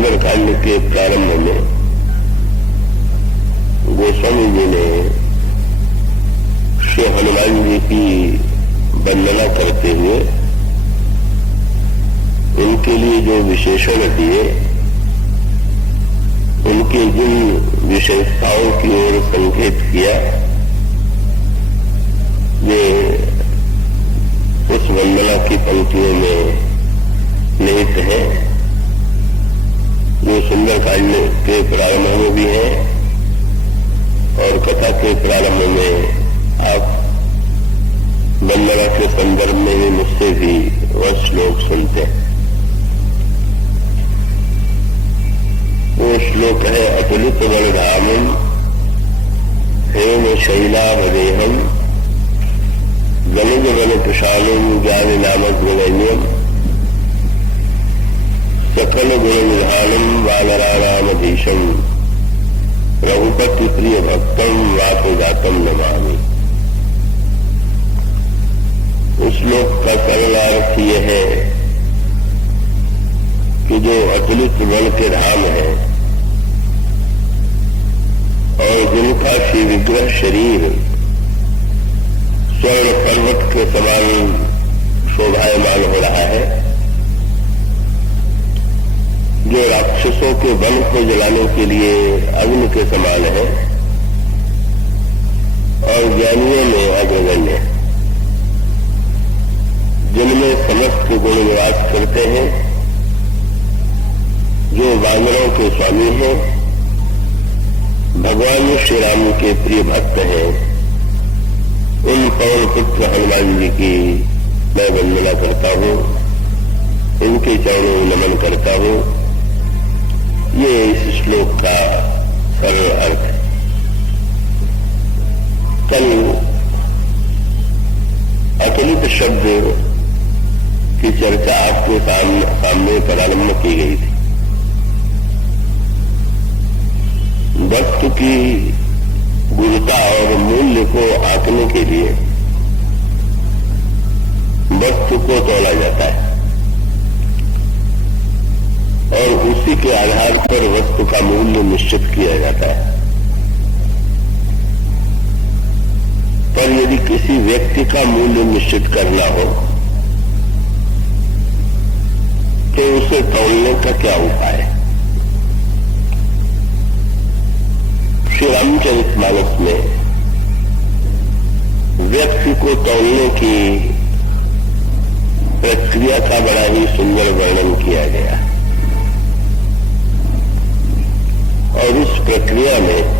सुंदरकांड के प्रारंभ में गोस्वामी जी ने श्री हनुमान जी की वंदना करते हुए उनके लिए जो विशेषण दिए, उनके जिन विशेषताओं की ओर संकेत किया, वे उस वंदना की पंक्तियों में निहित है, जो सुंदरकांड के प्रारंभ में भी है और कथा के प्रारंभ में आप वंदना के संदर्भ में भी मुझसे भी वह श्लोक सुनते हैं। वो श्लोक है, अतुलित बलधामम हेम शैलावदेहम गनुज बल प्रशालम ज्ञान नामक गुणैन्यम सकल गुण विधानम वानराणामधीशम रघुपति प्रिय भक्तम वातुजातम नमामि। उस श्लोक का सरल अर्थ यह है कि जो अतुलित बल के धाम है और जिनका श्री विग्रह शरीर स्वर्ण पर्वत के समान शोभायमान हो रहा है, जो राक्षसों के वन को जलाने के लिए अग्नि के समान है और ज्ञानियों में अग्रगण्य है, जिनमें समस्त गुण निवास करते हैं, जो वानरों के स्वामी हैं, भगवान श्री राम के प्रिय भक्त हैं, उन पवन पुत्र हनुमान जी की मैं वंदना करता हूं, उनके चरणों में नमन करता हूं। ये इस श्लोक का सरल अर्थ है। कल अतुलित शब्द की चर्चा आपके सामने प्रारंभ की गई थी। वस्तु की गुणता और मूल्य को आंकने के लिए वस्तु को तोला जाता है और उसी के आधार पर वस्तु का मूल्य निश्चित किया जाता है। पर यदि किसी व्यक्ति का मूल्य निश्चित करना हो तो उसे तौलने का क्या उपाय है? श्री रामचरितमानस में व्यक्ति को तौलने की प्रक्रिया का बड़ा ही सुंदर वर्णन किया गया और इस प्रक्रिया में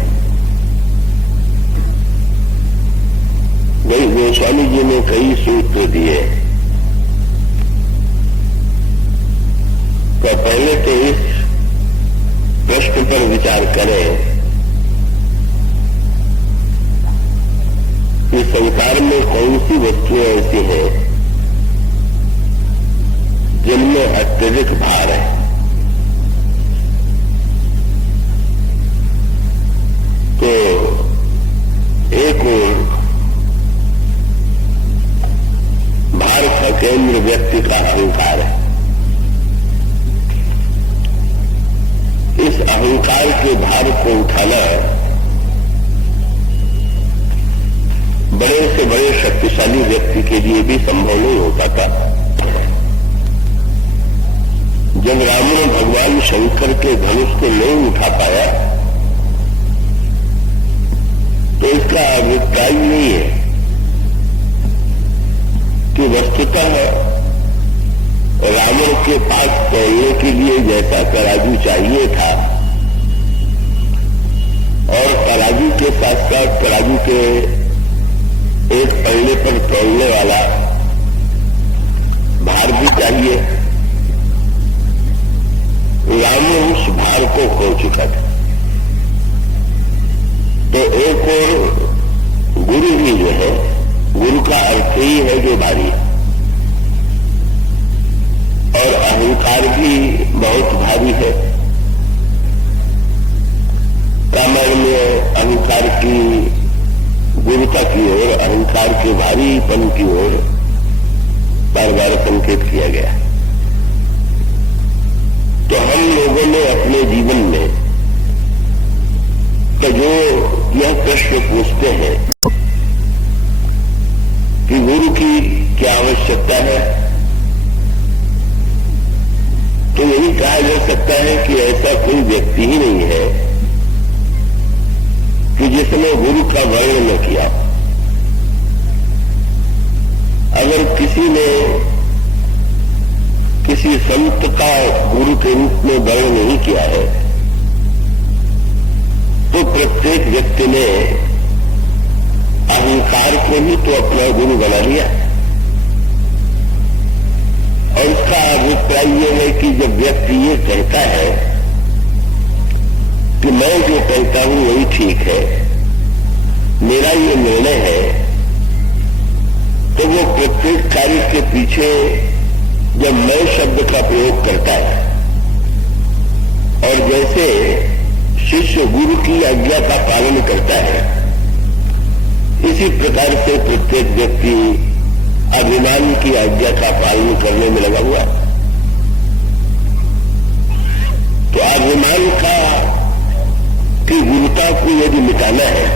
गोस्वामी जी ने कई सूत्र दिए। तो पहले तो इस प्रश्न पर विचार करें कि संसार में कौन सी वस्तुएं ऐसी हैं जिनमें अत्यधिक भार है। तो एक ओर भार का केंद्र व्यक्ति का अहंकार है। इस अहंकार के भार को उठाना बड़े से बड़े शक्तिशाली व्यक्ति के लिए भी संभव नहीं होता था। जब रावण भगवान शंकर के धनुष को नहीं उठा पाया तो इसका अभिप्राय नहीं है कि वस्तुतः रावण के पास तोलने के लिए जैसा तराजू चाहिए था और तराजू के साथ साथ तराजू के एक पल्ले पर तोलने वाला भार भी चाहिए, रावण उस भार को खो चुका था। तो एक और गुरु ही जो है, गुरु का अर्थ ही है जो भारी है और अहंकार भी बहुत भारी है। रामायण में अहंकार की गुरुता की ओर, अहंकार के भारीपन की ओर बार बार संकेत किया गया। तो हम लोग लोगों ने अपने जीवन में तो जो यह प्रश्न पूछते हैं कि गुरु की क्या आवश्यकता है, तो यही कहा जा सकता है कि ऐसा कोई व्यक्ति ही नहीं है कि जिसने गुरु का वर्णन न किया। अगर किसी ने किसी संत का गुरु के रूप में वर्णन नहीं किया है, तो प्रत्येक व्यक्ति ने अहंकार को ही तो अपना गुरु बना लिया। और इसका अभिप्राय यह है कि जब व्यक्ति ये कहता है कि मैं जो कहता हूं वही ठीक है, मेरा ये निर्णय है, तो वो प्रत्येक कार्य के पीछे जब मैं शब्द का प्रयोग करता है और जैसे शिष्य गुरु की आज्ञा का पालन करता है, इसी प्रकार से प्रत्येक व्यक्ति अभिमान की आज्ञा का पालन करने में लगा हुआ। तो अभिमान की गुरुता को यदि मिटाना है,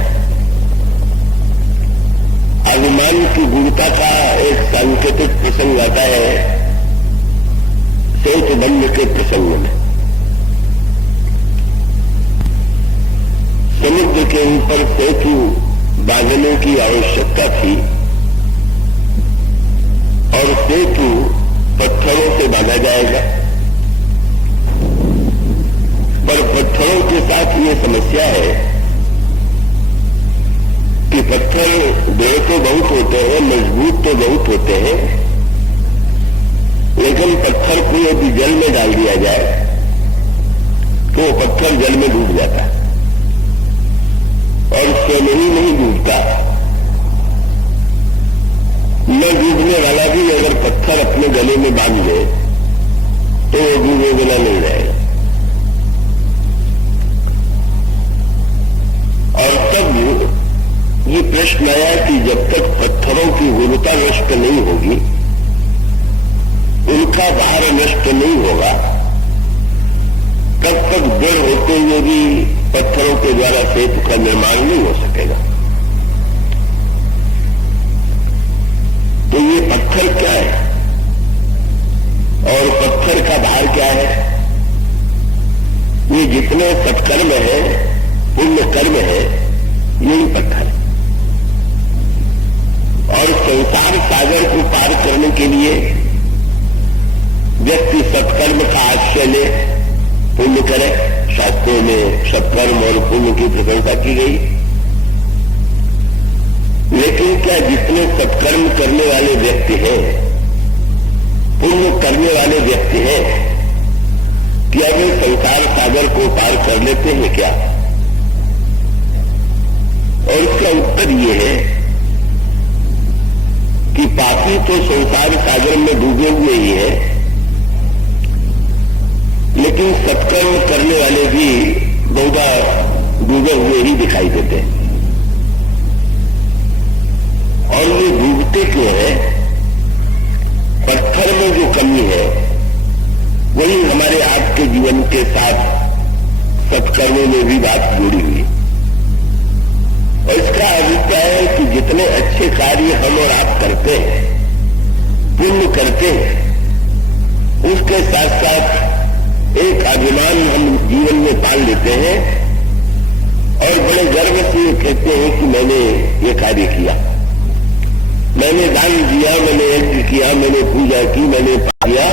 अभिमान की गुरुता का एक सांकेतिक प्रसंग आता है सेतु बंध के प्रसंग में। समुद्र के ऊपर सेतु बांधने की आवश्यकता थी और सेतु पत्थरों से बांधा जाएगा, पर पत्थरों के साथ ये समस्या है कि पत्थर दृढ़ तो बहुत होते हैं, मजबूत तो बहुत होते हैं, लेकिन पत्थर को यदि जल में डाल दिया जाए तो पत्थर जल में डूब जाता है और स्वयं ही नहीं डूबता। न डूबने वाला भी अगर पत्थर अपने गले में बांध ले तो वो डूबे बिना नहीं रहेगा। और तब ये प्रश्न आया कि जब तक पत्थरों की गुरुता नष्ट नहीं होगी, उनका भार नष्ट नहीं होगा, तब तक दृढ़ होते हुए भी पत्थरों के द्वारा सेतु का निर्माण नहीं हो सकेगा। तो ये पत्थर क्या है और पत्थर का भार क्या है? ये जितने सत्कर्म है, पुण्य कर्म है, यही पत्थर है। और संसार सागर को पार करने के लिए व्यक्ति सत्कर्म का आश्रय ले, पुण्य करे। शास्त्रों में सत्कर्म और पुण्य की प्रशंसा की गई, लेकिन क्या जितने सत्कर्म करने वाले व्यक्ति हैं, पुण्य करने वाले व्यक्ति हैं, क्या वे संसार सागर को पार कर लेते हैं क्या? और इसका उत्तर ये है कि पापी तो संसार सागर में डूबे हुए ही है, लेकिन सत्कर्म करने वाले भी बहुधा डूबे हुए ही दिखाई देते हैं। और ये डूबते क्यों है? पत्थर में जो कमी है वही हमारे आज के जीवन के साथ सत्कर्मों में भी बात जुड़ी हुई है। और इसका अभिप्राय है कि जितने अच्छे कार्य हम और आप करते हैं, पुण्य करते हैं, उसके साथ साथ एक अभिमान हम जीवन में पाल लेते हैं और बड़े गर्व से ये कहते हैं कि मैंने ये कार्य किया, मैंने दान दिया, मैंने यज्ञ किया, मैंने पूजा की, मैंने पाया।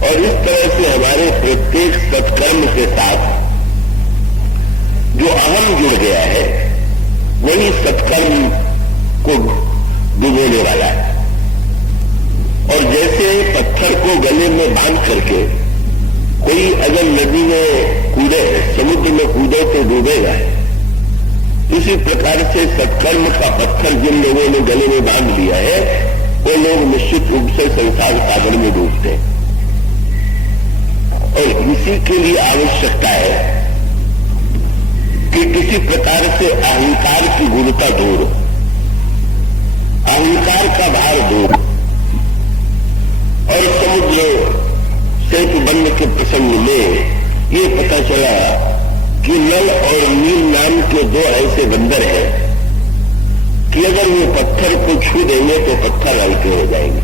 और इस तरह से हमारे प्रत्येक सत्कर्म के साथ जो अहम जुड़ गया है, वही सत्कर्म को डुबोने वाला है। और जैसे पत्थर को गले में बांध करके कोई अगर नदी में कूदे, समुद्र में कूदे तो डूबेगा, इसी प्रकार से सत्कर्म का पत्थर जिन लोगों ने गले में बांध लिया है, वो लोग निश्चित रूप से संसार सागर में डूबते हैं। और इसी के लिए आवश्यकता है कि किसी प्रकार से अहंकार की गुरुता दूर, अहंकार का भार दूर। और समुद्र सेतु बंध के प्रसंग में ये पता चला कि नल और नील नाम के दो ऐसे बंदर हैं कि अगर वो पत्थर को छू देंगे तो पत्थर हल्के हो जाएंगे।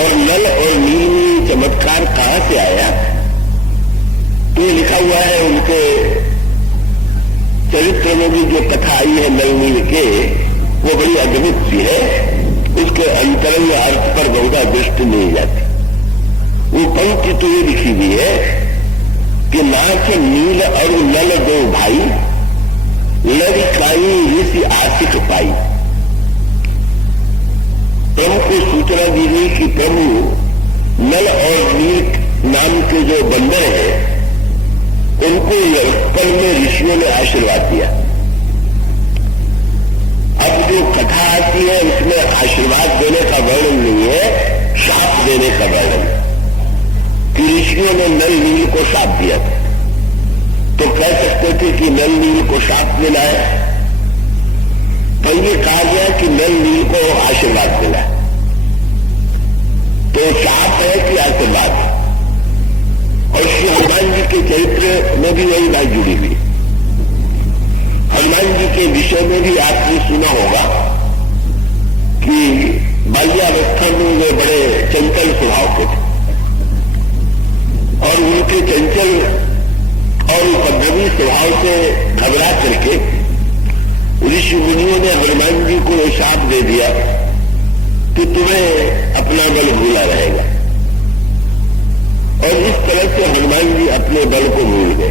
और नल और नील में चमत्कार कहां से आया? तो ये लिखा हुआ है उनके चरित्र में भी जो कथा आई है नल नील के, वो बड़ी अद्भुत सी है। उसके अंतरंग अर्थ पर बहुधा दृष्टि नहीं जाती। वो पंक्ति तो ये लिखी हुई है कि नाथ नील और नल दो भाई, लड़काई ऋषि आशिक पाई। प्रभु को सूचना दी गई कि प्रभु नल और नील नाम के जो बंदर हैं उनको पल में ऋषियों ने आशीर्वाद दिया। अब जो कथा आती है उसमें आशीर्वाद देने का वर्णन नहीं है, शाप देने का वर्णन, कि ऋषियों ने नल नील को शाप दिया था। तो कह सकते थे कि नल नील को शाप मिला है, तो ये कहा गया कि नल नील को आशीर्वाद मिला। तो शाप है कि आशीर्वाद है? और श्री हनुमान जी के चरित्र में भी वही बात जुड़ी हुई। हनुमान जी के विषय में भी आपने सुना होगा कि बाल्यावस्था में वे बड़े चंचल स्वभाव के थे और उनके चंचल और उपद्रवी स्वभाव से घबरा करके ऋषि मुनियों ने हनुमान जी को शाप दे दिया कि तुम्हें अपना बल भूला रहेगा। और इस तरह से हनुमान जी अपने बल को भूल गए।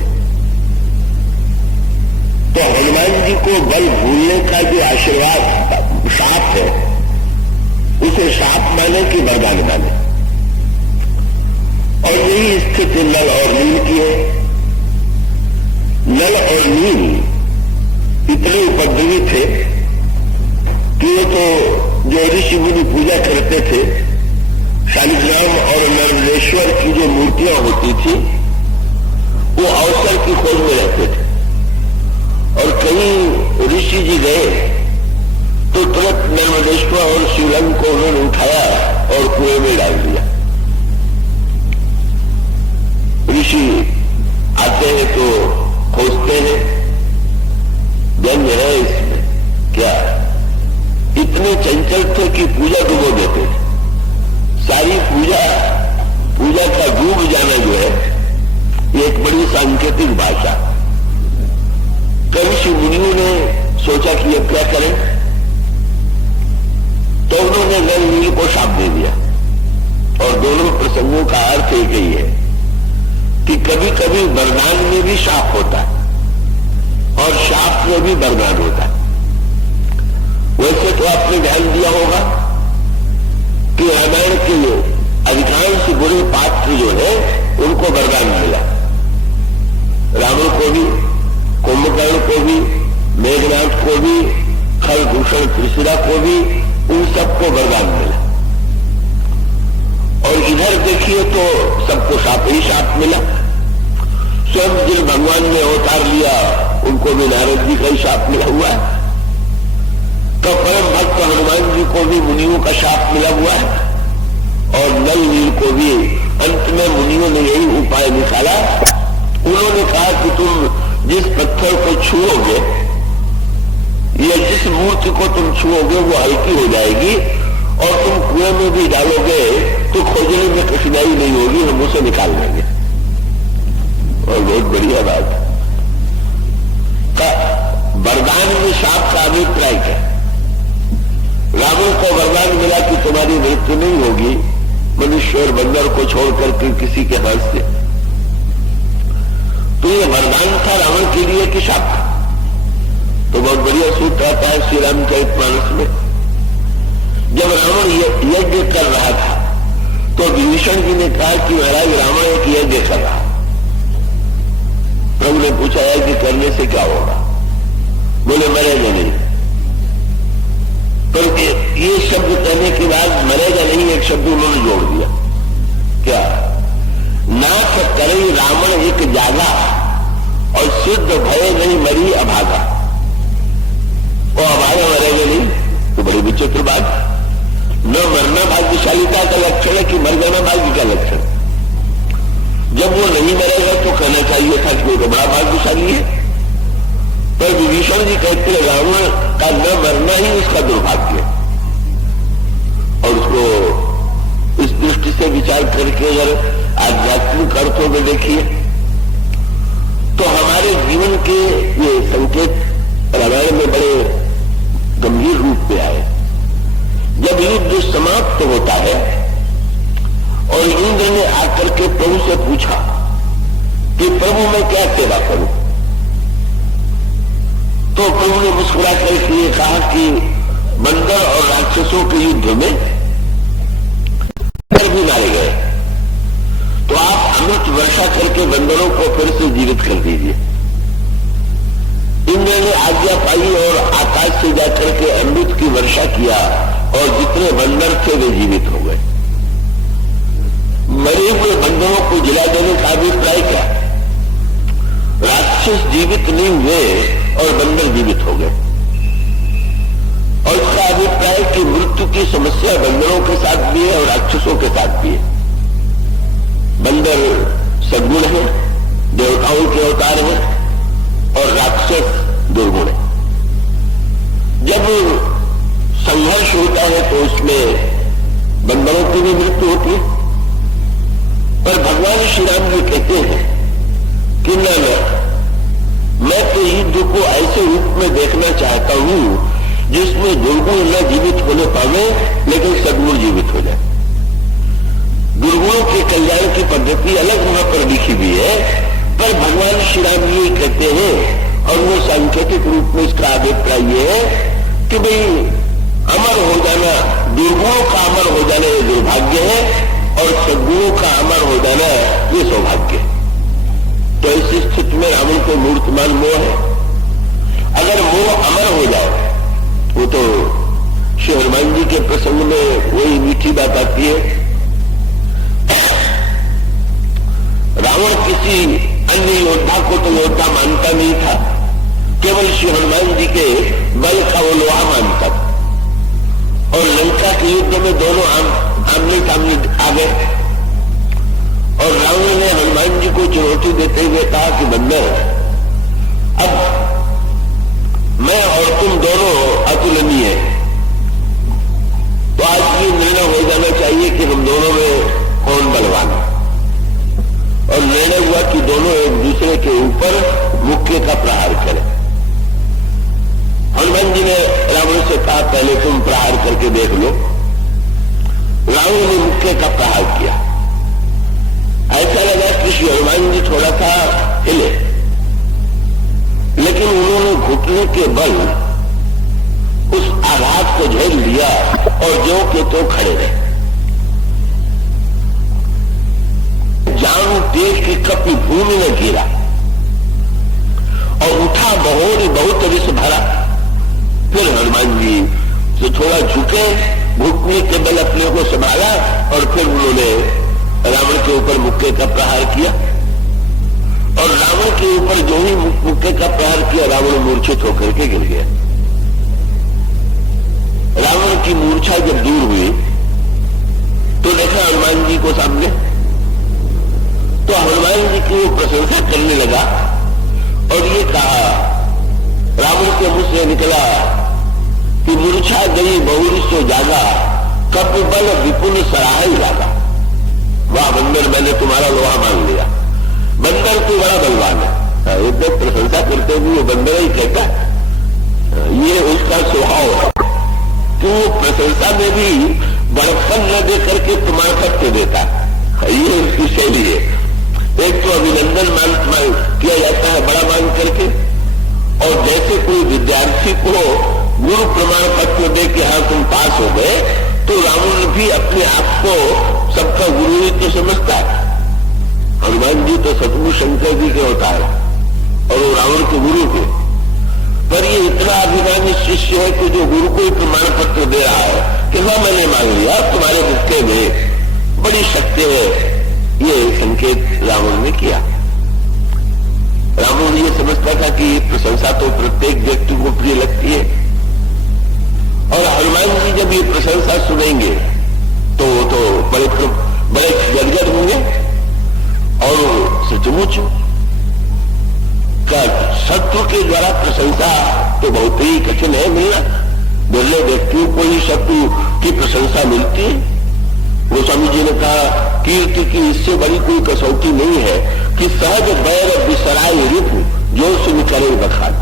तो हनुमान जी को बल भूलने का जो आशीर्वाद शाप है, उसे शाप माने कि वरदान माने। और यही स्थिति नल और नील की है। नल और नील इतने उपद्रवी थे कि वो तो जो ऋषि मुनि पूजा करते थे, शालिग्राम और नर्मदेश्वर की जो मूर्तियां होती थी, वो अवसर की खोज में रहते थे। और कहीं ऋषि जी गए तो तुरंत नर्मदेश्वर और शिवलिंग को उन्होंने उठाया और कुएं में डाल दिया। ऋषि आते हैं तो खोजते हैं, जन्म है इसमें क्या? इतने चंचल थे कि पूजा डुबो देते थे। सारी पूजा का डूब जाना जो है, ये एक बड़ी सांकेतिक भाषा। कई ऋषि मुनियों ने सोचा कि अब क्या करें, तो उन्होंने नल नील को शाप दे दिया। और दोनों प्रसंगों का अर्थ एक ही है कि कभी कभी वरदान में भी शाप होता है और शाप में भी वरदान होता है। वैसे तो आपने ध्यान दिया होगा कि रामायण के अधिकांश बुरे पात्र जो है उनको वरदान मिला। रावण को भी, कुंभकर्ण को भी, मेघनाथ को भी, खरदूषण त्रिशिरा को भी, उन सबको वरदान मिला। और इधर देखिए तो सबको शाप ही शाप मिला। स्वयं जिन भगवान ने अवतार लिया उनको भी नारद जी का ही शाप मिला हुआ है। तो परम भक्त हनुमान जी को भी मुनियों का शाप मिला हुआ है। और नल नील को भी अंत में मुनियों ने यही उपाय निकाला। उन्होंने कहा कि तुम जिस पत्थर को छुओगे या जिस मूर्ति को तुम छुओगे वो हल्की हो जाएगी, और तुम कुएं में भी डालोगे तो खोजने में कठिनाई नहीं होगी, हम उसे निकाल लेंगे। और बहुत बढ़िया बात का वरदान में शाप का अभिप्राय है। रावण को वरदान मिला कि तुम्हारी मृत्यु नहीं होगी मनुष्य और बंदर को छोड़कर के किसी के हाथ से। तो ये वरदान था रावण के लिए कि शाप था? तो बहुत बढ़िया सूत्र आता है श्री रामचरितमानस में। जब रावण यज्ञ कर रहा था तो विभीषण जी ने कहा कि महाराज रावण एक यज्ञ कर रहा। प्रभु ने पूछा यज्ञ करने से क्या होगा? बोले मरेगा नहीं। पर ये शब्द कहने के बाद मरेगा नहीं एक शब्द उन्होंने जोड़ दिया। क्या? नाथ करे रावण एक जागा और सिद्ध भय नहीं मरी अभागा। वो अभागा मरेगा नहीं, तो बड़ी विचित्र बात। न मरना भाग्यशालिता का लक्षण है कि मर जाना भाग्य का लक्षण। जब वो नहीं मरेगा तो कहना चाहिए था कि वो तो बड़ा भाग्यशाली है, पर विभीषण जी कहते हैं रावण का न मरना ही उसका दुर्भाग्य है। और उसको इस दृष्टि से विचार करके अगर आध्यात्मिक अर्थों में देखिए तो हमारे जीवन के ये संकेत रामायण में बड़े गंभीर रूप में आए। जब युद्ध समाप्त होता है और इंद्र ने आकर के प्रभु से पूछा कि प्रभु मैं क्या सेवा करूं, तो प्रभु ने मुस्कुरा करके ये कहा कि बंदर और राक्षसों के युद्ध में भी मारे गए, तो आप अमृत वर्षा करके बंदरों को फिर से जीवित कर दीजिए। इंद्र ने आज्ञा पाई और आकाश से जाकर के अमृत की वर्षा किया और जितने बंदर थे वे जीवित हो गए। मरे हुए बंदरों को जिला देने का अभिप्राय क्या? राक्षस जीवित नहीं हुए और बंदर जीवित हो गए। और इसका अभिप्राय कि मृत्यु की समस्या बंदरों के साथ भी है और राक्षसों के साथ भी है। बंदर सद्गुण है, देवताओं के अवतार है, और राक्षस दुर्गुण है। जब संघर्ष होता है तो उसमें बंदरों की भी मृत्यु होती है, पर भगवान श्री राम जी कहते हैं कि न, मैं तो युद्ध को ऐसे रूप में देखना चाहता हूं जिसमें दुर्गुण न जीवित होने पावे लेकिन सद्गुण जीवित हो जाए। दुर्गुणों के कल्याण की पद्धति अलग वहां पर लिखी हुई है, पर भगवान श्री राम जी कहते हैं और वो सांकेतिक रूप में इसका अभिप्राय ये है कि भाई अमर हो जाना, दुर्गुणों का अमर हो जाना ये दुर्भाग्य है और सद्गुणों का अमर हो जाना ये सौभाग्य है। तो इस स्थिति में रावण को मूर्तमान मोह है। अगर मोह अमर हो जाए, वो तो श्री हनुमान जी के प्रसंग में वही मीठी बात आती है, रावण किसी अन्य योद्धा को तो योद्धा मानता नहीं था, केवल श्री हनुमान जी के बल का वो लोहा मानता था। और लंका के युद्ध में दोनों आमने सामने आ गए और रावण ने हनुमान जी को चुनौती देते हुए कहा कि बंदर, अब मैं और तुम दोनों अतुलनीय हैं, तो आज ये निर्णय हो जाना चाहिए कि हम दोनों में कौन बलवान है। और निर्णय हुआ कि दोनों एक दूसरे के ऊपर मुक्के का प्रहार करें। हनुमान जी ने रावण से कहा पहले तुम प्रहार करके देख लो। रावण ने मुक्के का प्रहार किया। ऐसा लगा कि श्री हनुमान जी थोड़ा सा हिले, लेकिन उन्होंने घुटने के बल उस आघात को झेल लिया और जो के तो खड़े रहे। जान देख की कपी भूमि में गिरा और उठा बहुत विष भरा। फिर हनुमान जी से थोड़ा झुके, घुटने के बल अपने को संभाला और फिर उन्होंने रावण के ऊपर मुक्के का प्रहार किया। और रावण के ऊपर जो ही मुक्के का प्रहार किया, रावण मूर्छित होकर के गिर गया। रावण की मूर्छा जब दूर हुई तो देखा हनुमान जी को सामने, तो हनुमान जी की वो प्रशंसा करने लगा और ये कहा, रावण के मुंह से निकला कि मूर्छा गई बहुरी सो जागा, कप बल विपुल सराहा ही लागा। वाह बंदर, मैंने तुम्हारा लोहा मान लिया। बंदर तो बड़ा बलवान है। एकदम प्रशंसा करते हुए वो बंदर ही कहता है, ये उसका स्वभाव है कि वो प्रशंसा में भी बड़पन न दे करके तुम्हारा देता है। ये उसकी शैली है। एक तो अभिनंदन मान किया जाता है बड़ा मान करके, और जैसे कोई विद्यार्थी को गुरु प्रमाण पत्र दे के हाँ तुम पास हो गए, तो रावण भी अपने आप को सबका गुरु ही तो समझता है। हनुमान जी तो सतगुरु शंकर जी के होता है और वो रावण के गुरु के, पर ये इतना अभिमानी शिष्य है कि जो गुरु को ही प्रमाण पत्र दे रहा है कि हाँ मैंने मांग लिया, तुम्हारे मुक्के में बड़ी शक्ति है। ये संकेत रावण ने किया। रावण ये समझता था कि प्रशंसा तो प्रत्येक व्यक्ति को प्रिय लगती है, और हनुमान जी जब ये प्रशंसा सुनेंगे तो वो तो बड़े गदगद होंगे और सचमुच का शत्रु के द्वारा प्रशंसा तो बहुत ही कठिन है मिलना। बिरले व्यक्तियों को ही शत्रु की प्रशंसा मिलती है। गोस्वामी जी ने कहा कीर्ति की इससे बड़ी कोई कसौटी नहीं है कि सहज बैर बिसराय रिपु जो सुन करे बखान।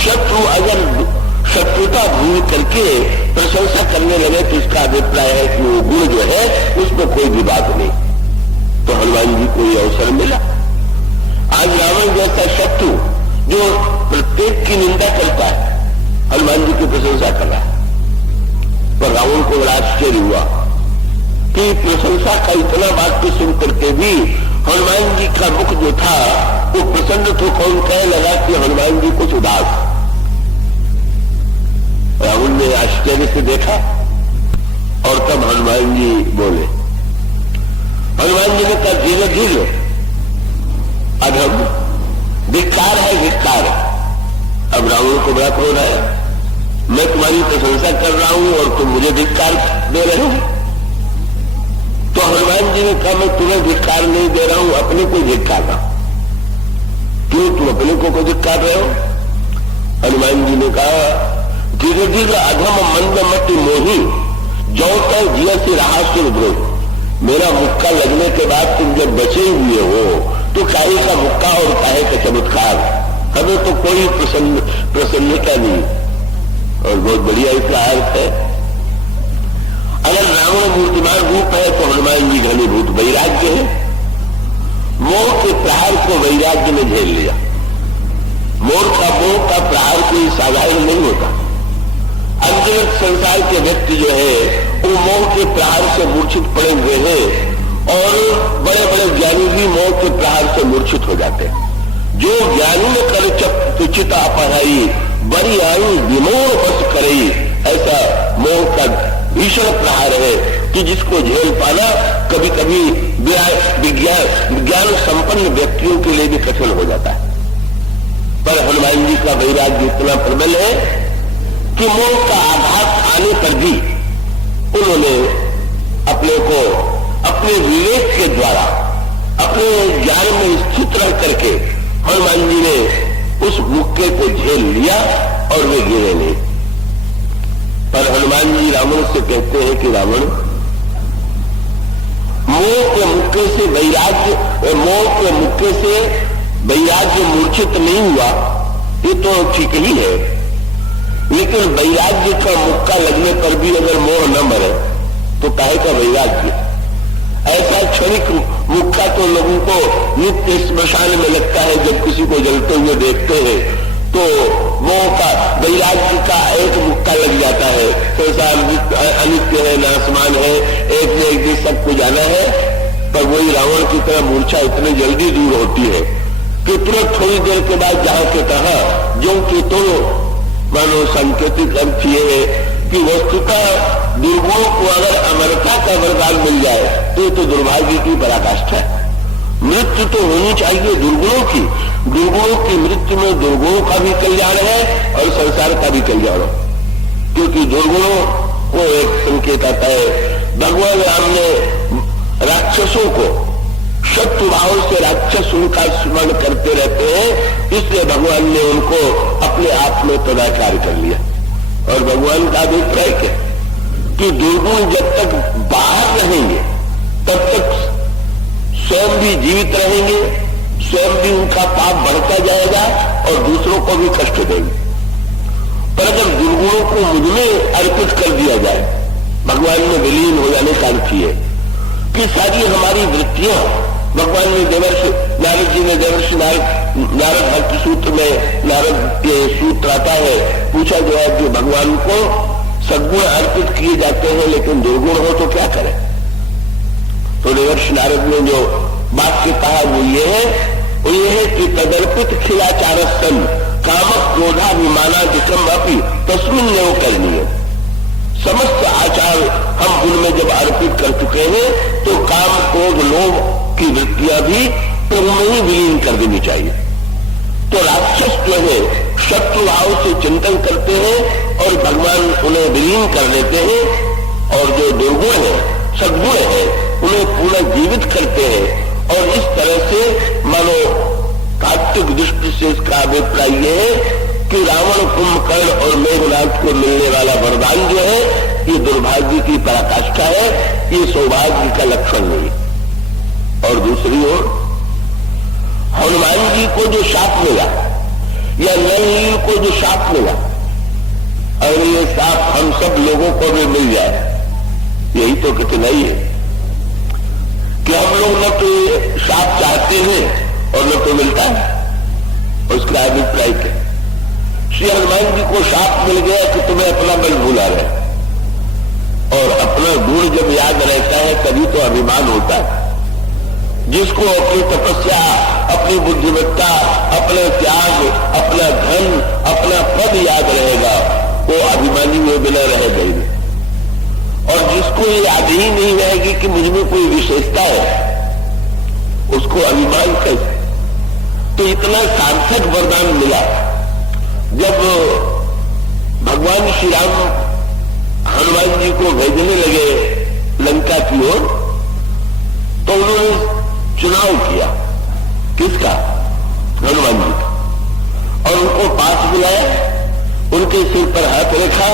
शत्रु अगर शत्रुता भूल करके प्रशंसा करने लगे तो इसका अभिप्राय है कि वो गुण जो है उसमें कोई भी बात नहीं। तो हनुमान जी को यह अवसर मिला। आज रावण जैसा शत्रु जो प्रत्येक की निंदा करता है हनुमान जी की प्रशंसा कर रहा है। पर रावण को बड़ा आश्चर्य हुआ कि प्रशंसा का इतना वाक्य सुन करके भी हनुमान जी का मुख जो था वो प्रसन्न तो कौन कहने लगा कि हनुमान जी कुछ उदास। रावण ने आश्चर्य से देखा और तब हनुमान जी बोले। हनुमान जी ने कहा धीरे धीरे अधम धिक्कार है धिक्कार। अब रावण को बड़ा क्रोध आया, मैं तुम्हारी प्रशंसा कर रहा हूं और तुम मुझे धिक्कार दे रहे हो। तो हनुमान जी ने कहा मैं तुम्हें धिक्कार नहीं दे रहा हूं, अपने को धिक्कार रहा। क्यों तुम अपने को धिक्कार रहे हो? हनुमान जी ने कहा धीरे धीरे अधम मंद मति मोही जो तय जिया से रहा सुरद्रोह। मेरा मुक्का लगने के बाद तुम जब बचे हुए हो तो काहे का मुक्का और काहे का चमत्कार, हमें तो कोई प्रसन्नता नहीं। और बहुत बढ़िया इसका अर्थ है। अगर रावण मूर्तिमान रूप है तो हनुमान जी घनीभूत वैराग्य है। मोह के प्रहार को वैराग्य ने झेल लिया। मोह का प्रहार कोई साधारण नहीं होता। अंतरिक्ष संसार के व्यक्ति जो है वो मोह के प्रहार से मूर्छित पड़े हुए हैं और बड़े बड़े ज्ञानी भी मोह के प्रहार से मूर्छित हो जाते हैं। जो ज्ञानी ने कर चिता पढ़ाई बड़ी आयु विमोह बस करई, ऐसा मोह का भीषण प्रहार है कि जिसको झेल पाना कभी कभी विज्ञान संपन्न व्यक्तियों के लिए भी कठिन हो जाता है। पर हनुमान जी का वैराग्य इतना प्रबल है कि मोह का आघात आने पर भी उन्होंने अपने को अपने विवेक के द्वारा अपने ज्ञान में स्थित रह करके हनुमान जी ने उस मुक्के को झेल लिया और वे गिरे नहीं। पर हनुमान जी रावण से कहते हैं कि रावण मोह के मुक्के से वैराग्य मूर्छित नहीं हुआ, ये तो ठीक ही है। लेकिन वैराग्य का मुक्का लगने पर भी अगर मोह न मरे तो काहे का वैराग्य। ऐसा क्षणिक मुक्का तो लोगों को नित्य स्मशान में लगता है। जब किसी को जलते हुए देखते हैं तो मोह का वैराग्य का एक मुक्का लग जाता है। संसार अनित्य है, नासमान है, एक न एक दिन सबको जाना है। पर वही रावण की तरह मूर्छा इतनी जल्दी दूर होती है कि तुरंत थोड़ी देर के बाद जहां के कहा जो कि तो मानो संकेतित अर्थ ये है कि वस्तुतः दुर्गुणों को अगर अमरता का वरदान मिल जाए तो दुर्भाग्य की पराकाष्ठा है। मृत्यु तो होनी चाहिए दुर्गुणों की। दुर्गुणों की मृत्यु में दुर्गुणों का भी कल्याण है और संसार का भी कल्याण है। क्योंकि दुर्गुणों को एक संकेत आता है। भगवान राम ने राक्षसों को शत्रु भाव से राक्षस उनका स्मरण करते रहते हैं, इसलिए भगवान ने उनको अपने आप में तदाकार कर लिया। और भगवान का अभिप्राय क्या कि दुर्गुण जब तक बाहर रहेंगे तब तक स्वयं भी जीवित रहेंगे, स्वयं भी उनका पाप बढ़ता जाएगा और दूसरों को भी कष्ट देंगे। पर अगर दुर्गुणों को मुझ में अर्पित कर दिया जाए, भगवान में विलीन हो जाने का अर्थ है कि सारी हमारी वृत्तियां भगवान ने देवर्षि नारद जी ने देवर्षि नारद भक्ति सूत्र में नारद के सूत्र आता है, पूछा जो है कि भगवान को सद्गुण अर्पित किए जाते हैं लेकिन दुर्गुण हो तो क्या करें। तो देवर्षि नारद ने जो वाक्य कहा वो ये है कि तदर्पित खिलाचार सन कामक क्रोधाभिमाना जिसम अपी तस्मिन न्यो करनीय। समस्त आचार हम उनमें जब अर्पित कर चुके हैं तो काम क्रोध लोभ की वृत्तियां भी उनमें ही विलीन कर देनी चाहिए। तो राक्षस जो है शत्रु भाव से चिंतन करते हैं और भगवान उन्हें विलीन कर देते हैं, और जो दुर्गुण है सद्गुण है उन्हें पूरा जीवित करते हैं। और इस तरह से तात्विक दृष्टि से इसका अभिप्राय यह है कि रावण, कुंभकर्ण और मेघनाथ को मिलने वाला वरदान जो है ये दुर्भाग्य की पराकाष्ठा है, ये सौभाग्य का लक्षण नहीं। और दूसरी ओर हनुमान जी को जो शाप मिला या नल को जो शाप मिला, अगर ये शाप हम सब लोगों को भी मिल जाए, यही तो कठिनाई है कि हम लोग न तो शाप चाहते हैं और न तो मिलता है। उसका अभिप्राय क्या? श्री हनुमान जी को शाप मिल गया कि तुम्हें अपना बल भुला रहे, और अपना गुण जब याद रहता है तभी तो अभिमान होता है। जिसको अपनी तपस्या, अपनी बुद्धिमत्ता, अपना त्याग, अपना धन, अपना पद याद रहेगा वो अभिमानी हुए बिना रहेगा ही नहीं। और जिसको ये याद ही नहीं रहेगी कि मुझमें कोई विशेषता है, उसको अभिमान कैसे? तो इतना सार्थक वरदान मिला। जब भगवान श्री राम हनुमान जी को भेजने लगे लंका की ओर, तो उन्होंने चुनाव किया किसका? हनुमान जी का। और उनको पास बुलाया, उनके सिर पर हाथ रखा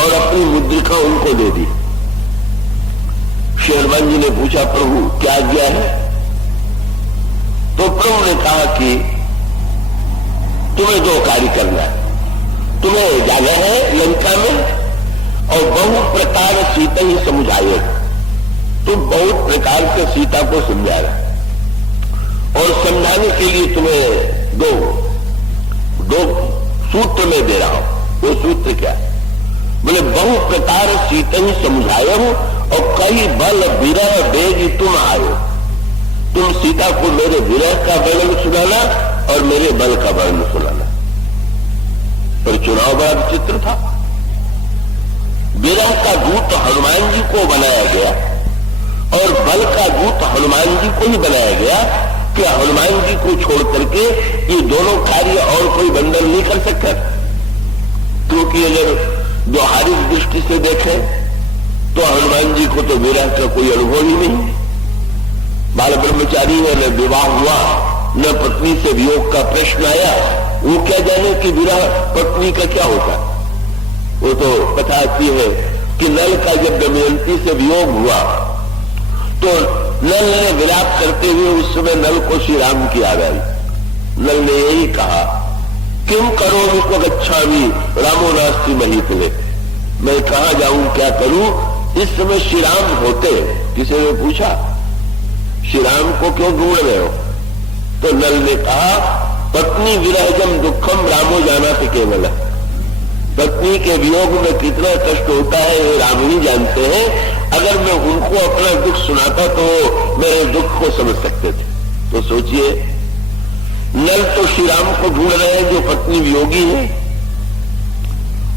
और अपनी मुद्रिका उनको दे दी। श्री हनुमान जी ने पूछा, प्रभु क्या आज्ञा है? तो प्रभु ने कहा कि तुम्हें दो कार्य करना है, तुम्हें जाना है लंका में और बहुत प्रकार सीता ही समझाए। तुम बहुत प्रकार से सीता को समझा रहे, और समझाने के लिए तुम्हें दो सूत्र में दे रहा हूं। वो सूत्र क्या है? बोले बहु प्रकार सीता ही समझाए हो और कई बल विरह बेगी तुम आयो। तुम सीता को मेरे विरह का वर्णन सुनाना और मेरे बल का वर्णन सुनाना। पर चुनाव बड़ा विचित्र था। विरह का दूत हनुमान जी को बनाया गया और बल का दूत हनुमान जी को ही बनाया गया कि हनुमान जी को छोड़ करके ये दोनों कार्य और कोई बंधन नहीं कर सकता। क्योंकि अगर व्यवहारिक दृष्टि से देखें तो हनुमान जी को तो विरह का कोई अनुभव ही नहीं। बाल ब्रह्मचारी है, न विवाह हुआ, न पत्नी से वियोग का प्रश्न आया। वो क्या जाने कि विरह पत्नी का क्या होता। वो तो कथा आती है कि नल का जब दमयंती से वियोग हुआ तो नल ने विलाप करते हुए उस समय नल को श्री राम की याद आई। नल ने यही कहा, किम करो को गच्छामि रामो नास्ति महीपले। मैं कहां जाऊं, क्या करूं? इस समय श्री राम होते। किसी ने पूछा, श्री राम को क्यों ढूंढ रहे हो? तो नल ने कहा, पत्नी विरहजम दुखम रामो जाना थे केवल। पत्नी के वियोग में कितना कष्ट होता है ये राम ही जानते हैं। अगर मैं उनको अपना दुख सुनाता तो मेरे दुख को समझ सकते थे। तो सोचिए, नल तो श्री राम को ढूंढ रहे हैं जो पत्नी वियोगी है,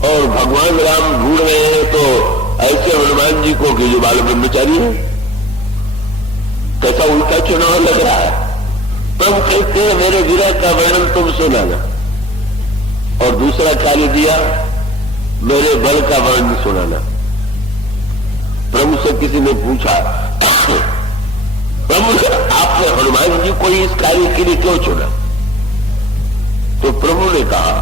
और भगवान राम ढूंढ रहे हैं तो ऐसे हनुमान जी को कि जो बाल ब्रह्मचारी है। कैसा उल्टा चुनाव लग रहा है। प्रभु कहते हैं मेरे विरह का वर्णन तुम सुनाना, और दूसरा कार्य दिया मेरे बल का वर्णन सुनाना। प्रभु से किसी ने पूछा, प्रभु आपने हनुमान जी को इस कार्य के लिए क्यों चुना? तो प्रभु ने कहा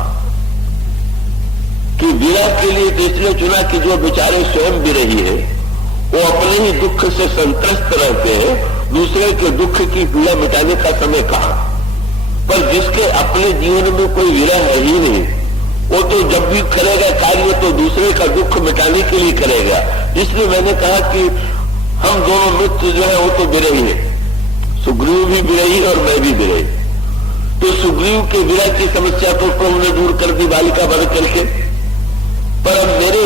कि विरह के लिए तो इसलिए चुना कि जो बेचारे स्वयं विरही है वो अपने ही दुख से संतुष्ट रहते हैं, दूसरे के दुख की पीड़ा मिटाने का समय कहा। पर जिसके अपने जीवन में कोई विरह है ही नहीं, वो तो जब भी करेगा कार्य तो दूसरे का दुख मिटाने के लिए करेगा। इसलिए मैंने कहा कि हम दोनों मित्र जो है वो तो विरही है, सुग्रीव भी विरही और मैं भी विरही। तो सुग्रीव के विरह की समस्या तो प्रभु ने दूर कर दी बालिका वध करके, पर अब मेरे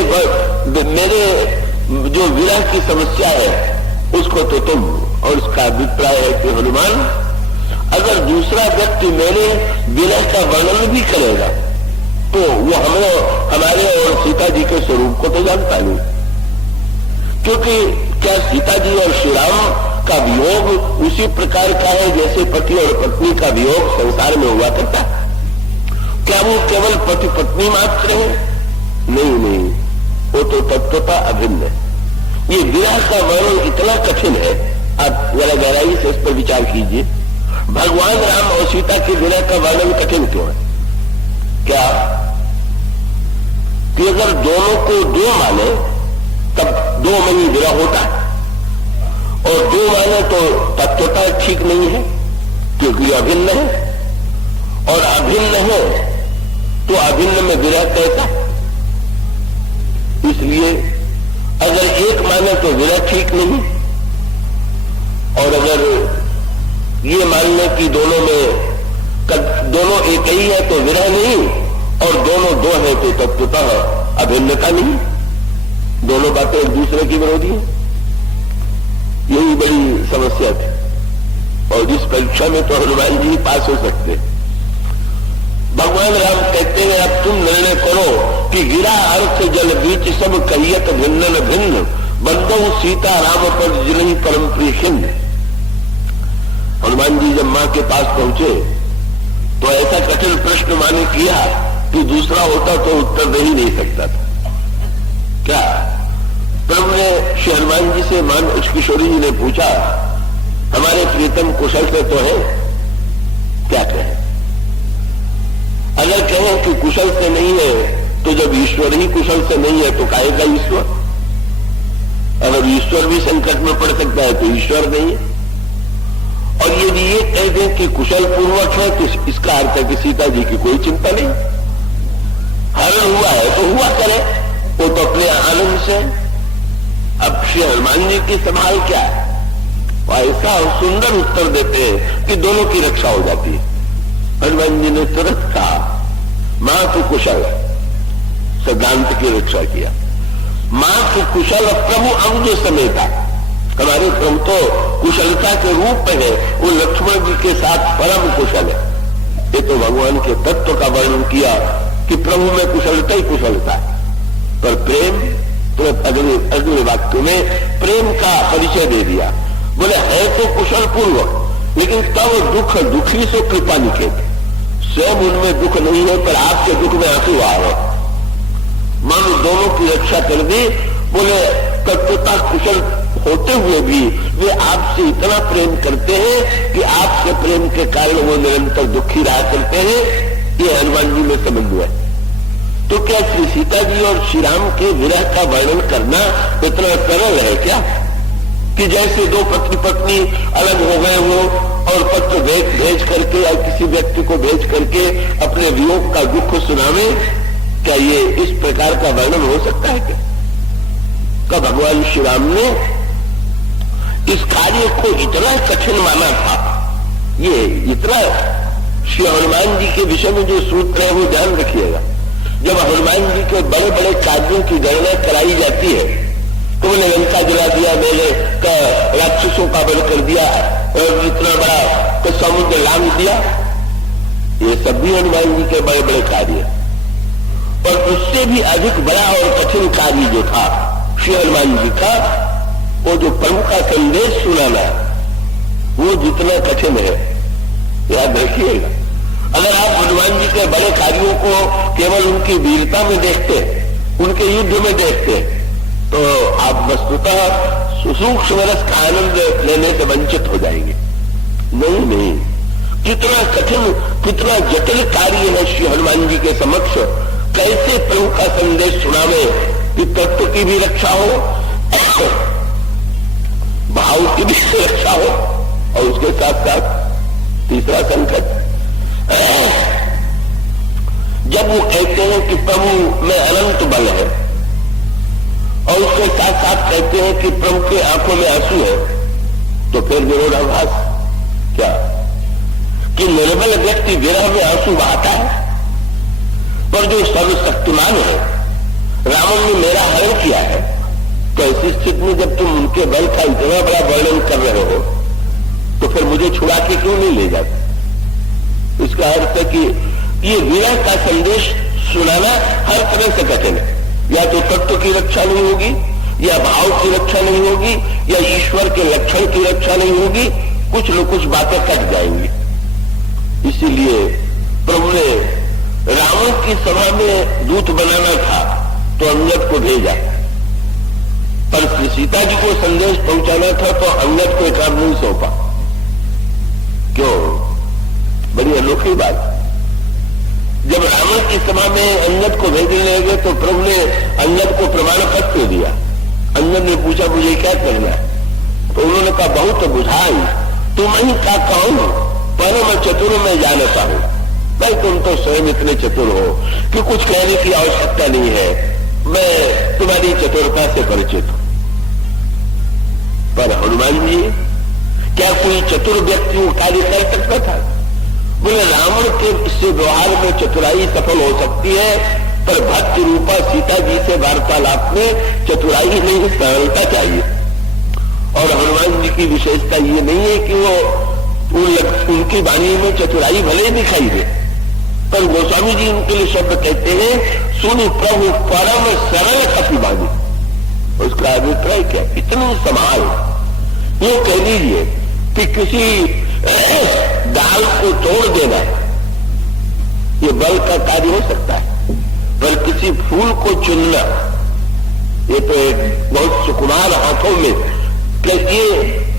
जो विरह की समस्या है उसको तो तुम। और उसका अभिप्राय है कि हनुमान, अगर दूसरा व्यक्ति मेरे विरह का वर्णन भी करेगा तो वो हमारे और सीता जी के स्वरूप को तो जानता नहीं। क्योंकि क्या सीता जी और श्री राम का वियोग उसी प्रकार का है जैसे पति और पत्नी का वियोग संसार में हुआ करता है? क्या वो केवल पति पत्नी मात्र है? नहीं, वो तो तत्वता अभिन्न है। ये विरह का वर्णन इतना कठिन है, आप जरा गहराई से इस पर विचार कीजिए। भगवान राम और सीता के विरह का वर्णन कठिन क्यों है? क्या कि अगर दोनों को दो माने तब दो में ही विरह होता है, और दो माने तो तत्वता ठीक नहीं है क्योंकि अभिन्न है, और अभिन्न है तो अभिन्न में विरह कैसा? इसलिए अगर एक माने तो विरह ठीक नहीं, और अगर ये मान लें कि दोनों दोनों एक ही है तो विरह नहीं, और दोनों दो है तो तत्वतः अभिन्नता नहीं। दोनों बातें एक दूसरे की विरोधी है। यही बड़ी समस्या थी, और इस परीक्षा में तो हनुमान जी पास हो सकते। भगवान राम कहते हैं अब तुम निर्णय करो कि गिरा अर्थ जल बीच सब करियत भिन्न भिन्न बंदो सीता राम पर जिन्हीं परम प्रिय खिन्न। हनुमान जी जब मां के पास पहुंचे तो ऐसा कठिन प्रश्न माने किया कि दूसरा होता तो उत्तर दे ही नहीं सकता था। क्या प्रभु ने श्री हनुमान जी से मान किशोरी जी ने पूछा, हमारे प्रीतम कुशल से तो है? क्या कहें? अगर कहें कि कुशल से नहीं है तो जब ईश्वर ही कुशल से नहीं है तो काहे का ईश्वर? अगर ईश्वर भी संकट में पड़ सकता है तो ईश्वर नहीं है। और यदि ये कह दें कि कुशल पूर्वक है तो इसका अर्थ है कि सीता जी की कोई चिंता नहीं, हरण हुआ है तो हुआ करे, वो तो अपने आनंद से। अब श्री हनुमान जी की संभाल क्या है? ऐसा सुंदर उत्तर देते हैं कि दोनों की रक्षा हो जाती है। हनुमान जी ने तुरंत कहा, मां तो कुशल, सिद्धांत की रक्षा किया। मां तो कुशल प्रभु अंग समेता, हमारे प्रभु तो कुशलता के रूप में है, वो लक्ष्मण जी के साथ परम कुशल है। ये तो भगवान के तत्व का वर्णन किया कि प्रभु में कुशलता ही कुशलता है। पर प्रेम तो अगले वाक्य में प्रेम का परिचय दे दिया। बोले है तो कुशल पूर्वक, लेकिन तब दुख दुखी से कृपा निकेत, स्वयं उनमें दुख नहीं है पर आपके दुख में आंसू आ रहे। मन दोनों की रक्षा कर दी। बोले तत्वता कुशल होते हुए भी वे आपसे इतना प्रेम करते हैं कि आपके प्रेम के कारण वो निरंतर दुखी रहा करते हैं। ये हनुमान जी में संबंध हुआ। तो क्या श्री सीता जी और श्री राम के विरह का वर्णन करना इतना सरल है क्या कि जैसे दो पति पत्नी अलग हो गए हो और पत्र भेज करके या किसी व्यक्ति को भेज करके अपने वियोग का दुख सुनावे? क्या ये इस प्रकार का वर्णन हो सकता है क्या? का भगवान श्री राम ने इस कार्य को इतना कठिन माना था। ये इतना श्री हनुमान जी के विषय में जो सूत्र है वो ध्यान रखिएगा। जब हनुमान जी के बड़े बड़े कार्यों की गणना कराई जाती है तो उन्हें लंका जला दिया, मेरे राक्षसों का बल कर दिया और इतना बड़ा तो समुद्र लांघ दिया, ये सब भी हनुमान जी के बड़े बड़े कार्य। और उससे भी अधिक बड़ा और कठिन कार्य जो था श्री हनुमान जी का, वो जो प्रभु का संदेश सुनाना, वो जितना कठिन है याद रखिएगा। अगर आप हनुमान जी के बड़े कार्यों को केवल उनकी वीरता में देखते, उनके युद्ध में देखते, तो आप वस्तुतः सूक्ष्म रस का आनंद लेने से वंचित हो जाएंगे। नहीं, कितना कठिन कितना जटिल कार्य है श्री हनुमान जी के समक्ष। कैसे प्रभु का संदेश सुनावे कि तत्व की भी रक्षा हो, भाव की भी रक्षा हो, और उसके साथ साथ तीसरा संकट, जब वो कहते हैं कि प्रभु में अनंत बल है और उसके साथ साथ कहते हैं कि प्रभु के आंखों में आंसू है, तो फिर विरोधाभास क्या कि निर्बल व्यक्ति विरह में आंसू बहाता है, पर जो सर्वशक्तिमान है रावण ने मेरा हरण किया है। तो ऐसी स्थिति में जब तुम उनके बल का इतना बड़ा वर्णन कर रहे हो तो फिर मुझे छुड़ा के क्यों नहीं ले जाते? इसका अर्थ है कि ये विरह का संदेश सुनाना हर तरह से कठिन है। या तो तत्व की रक्षा नहीं होगी, या भाव की रक्षा नहीं होगी, या ईश्वर के लक्षण की रक्षा नहीं होगी, कुछ न कुछ बातें कट जाएंगी। इसीलिए प्रभु ने रावण की सभा में दूत बनाना था तो अंगद को भेजा, पर सीता जी को संदेश पहुंचाना था तो अंगद को काम नहीं सौंपा। क्यों? की बात। जब रावण की सभा में अंगद को भेजने लगे तो प्रभु ने अंगद को प्रमाण पत्र दिया। अंगद ने पूछा मुझे क्या करना है, तो उन्होंने कहा बहुत बुझाई, तुम ही का कहूं परम चतुर में जानता हूं। भाई तुम तो स्वयं इतने चतुर हो कि कुछ कहने की आवश्यकता नहीं है, मैं तुम्हारी चतुरता से परिचित हूं। पर हनुमान जी, क्या कोई चतुर व्यक्ति वो कार्य कर सकता था? बोले रावण के इससे व्यवहार में चतुराई सफल हो सकती है, पर भक्त रूपा सीता जी से वार्तालाप में चतुराई नहीं, सरलता चाहिए। और हनुमान जी की विशेषता ये नहीं है कि वो उनकी वाणी में चतुराई भले दिखाई दे, पर गोस्वामी जी उनके लिए शब्द कहते हैं सुन प्रभु परम सरल कपिवाणी। उसका अभिप्राय क्या? इतनी संभाल। ये कह लीजिए कि किसी डाल को तोड़ देना ये बल का कार्य हो सकता है, पर किसी फूल को चुनना ये तो एक बहुत सुकुमार हाथों में। क्या ये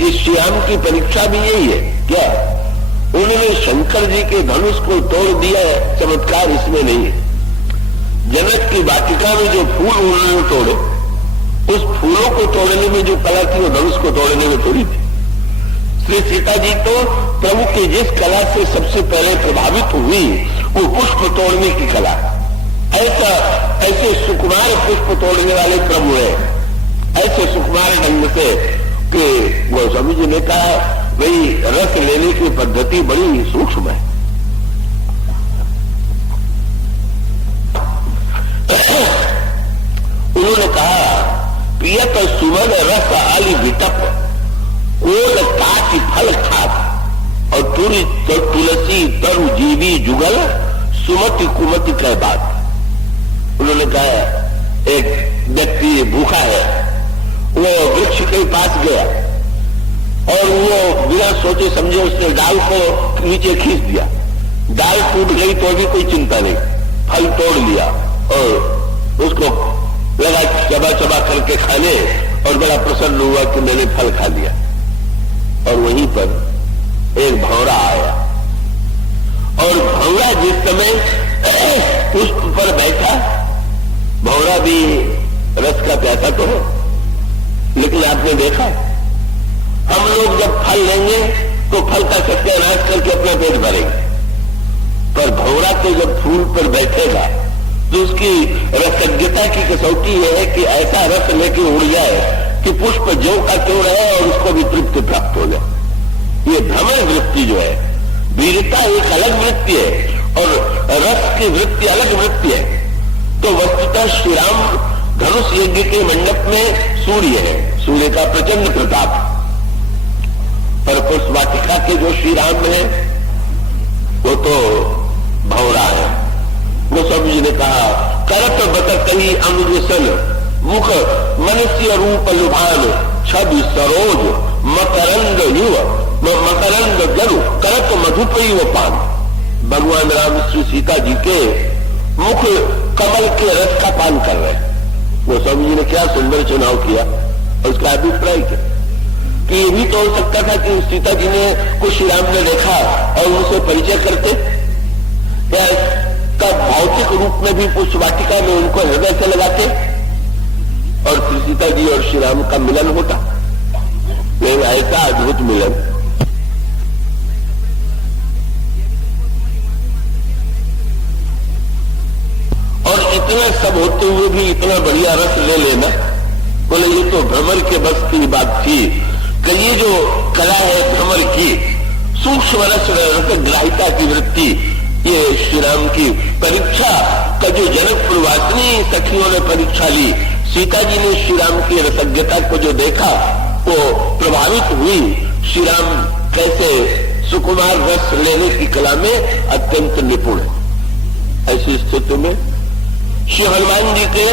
इस श्याम की परीक्षा भी यही है क्या? उन्होंने शंकर जी के धनुष को तोड़ दिया है, चमत्कार इसमें नहीं है। जनक की वाटिका में जो फूल उन्होंने तोड़े, उस फूलों को तोड़ने में जो कला थी वो धनुष को तोड़ने में थोड़ी थी। श्री सीता जी तो प्रभु की जिस कला से सबसे पहले प्रभावित हुई वो पुष्प तोड़ने की कला। ऐसे सुकुमार पुष्प तोड़ने वाले प्रभु है, ऐसे सुकुमार ढंग से कि गोस्वामी जी ने कहा भाई रस लेने की पद्धति बड़ी सूक्ष्म है। उन्होंने कहा पियत सुमन रस आली विटप कोल काटी फल खात और तुलसी तरु जीवी जुगल सुमति कुमति कह बात। उन्होंने कहा एक व्यक्ति भूखा है, वो वृक्ष के पास गया और वो बिना सोचे समझे उसने डाल को नीचे खींच दिया। डाल टूट गई तो भी कोई चिंता नहीं, फल तोड़ लिया और उसको लगा चबा चबा करके खाने और बड़ा प्रसन्न हुआ कि मैंने फल खा लिया। और वहीं पर एक भंवरा आया और भंवरा जिस समय पुष्प पर बैठा, भंवरा भी रस का प्यासा तो है, लेकिन आपने देखा हम लोग जब फल लेंगे तो फल का सत्यानाश करके अपना पेट भरेंगे, पर भंवरा तो जब फूल पर बैठेगा तो उसकी रसज्ञता की कसौटी यह है कि ऐसा रस लेके उड़ जाए कि पुष्प ज्यों का त्यों रहे और उसको भी तृप्ति प्राप्त हो जाए। ये भ्रमर वृत्ति जो है, वीरता एक अलग वृत्ति है और रस की वृत्ति अलग वृत्ति है। तो वस्तुतः श्री राम धनुष यज्ञ के मंडप में सूर्य है, सूर्य का प्रचंड प्रताप, पर पुष्प वाटिका के जो श्री राम है वो तो भंवरा है। गोस्वामी जी ने कहा करत बत कही अनुदेशन मुख मनुष्य रूप लुभान छवि सरोज मकरंद युव मकरंद जरु करत मधुपरी व पान। भगवान राम श्री सीता जी के मुख कमल के रस का पान कर रहे हैं। गोस्वामी जी ने क्या सुंदर चुनाव किया। उसका अभिप्राय क्या कि ये भी तो हो सकता था कि सीता जी ने कुछ श्री राम ने देखा और उनसे परिचय करते, या का भौतिक रूप में भी पुष्प वाटिका में उनको हृदय से लगाते और श्री सीता जी और श्री राम का मिलन होता। लेकिन ऐसा अद्भुत मिलन, और इतना सब होते हुए भी इतना बढ़िया रस ले लेना, बोले ये तो भ्रमर के बस की बात थी कि ये जो कला है भ्रमर की, सूक्ष्म रस ग्राहिता की वृत्ति, ये श्री राम की परीक्षा का जो जनकपुर वासिनी सखियों ने परीक्षा ली, सीता जी ने श्री राम की रसज्ञता को जो देखा वो प्रभावित हुई। श्री राम कैसे सुकुमार रस लेने की कला में अत्यंत निपुण है। ऐसी स्थिति में श्री हनुमान जी के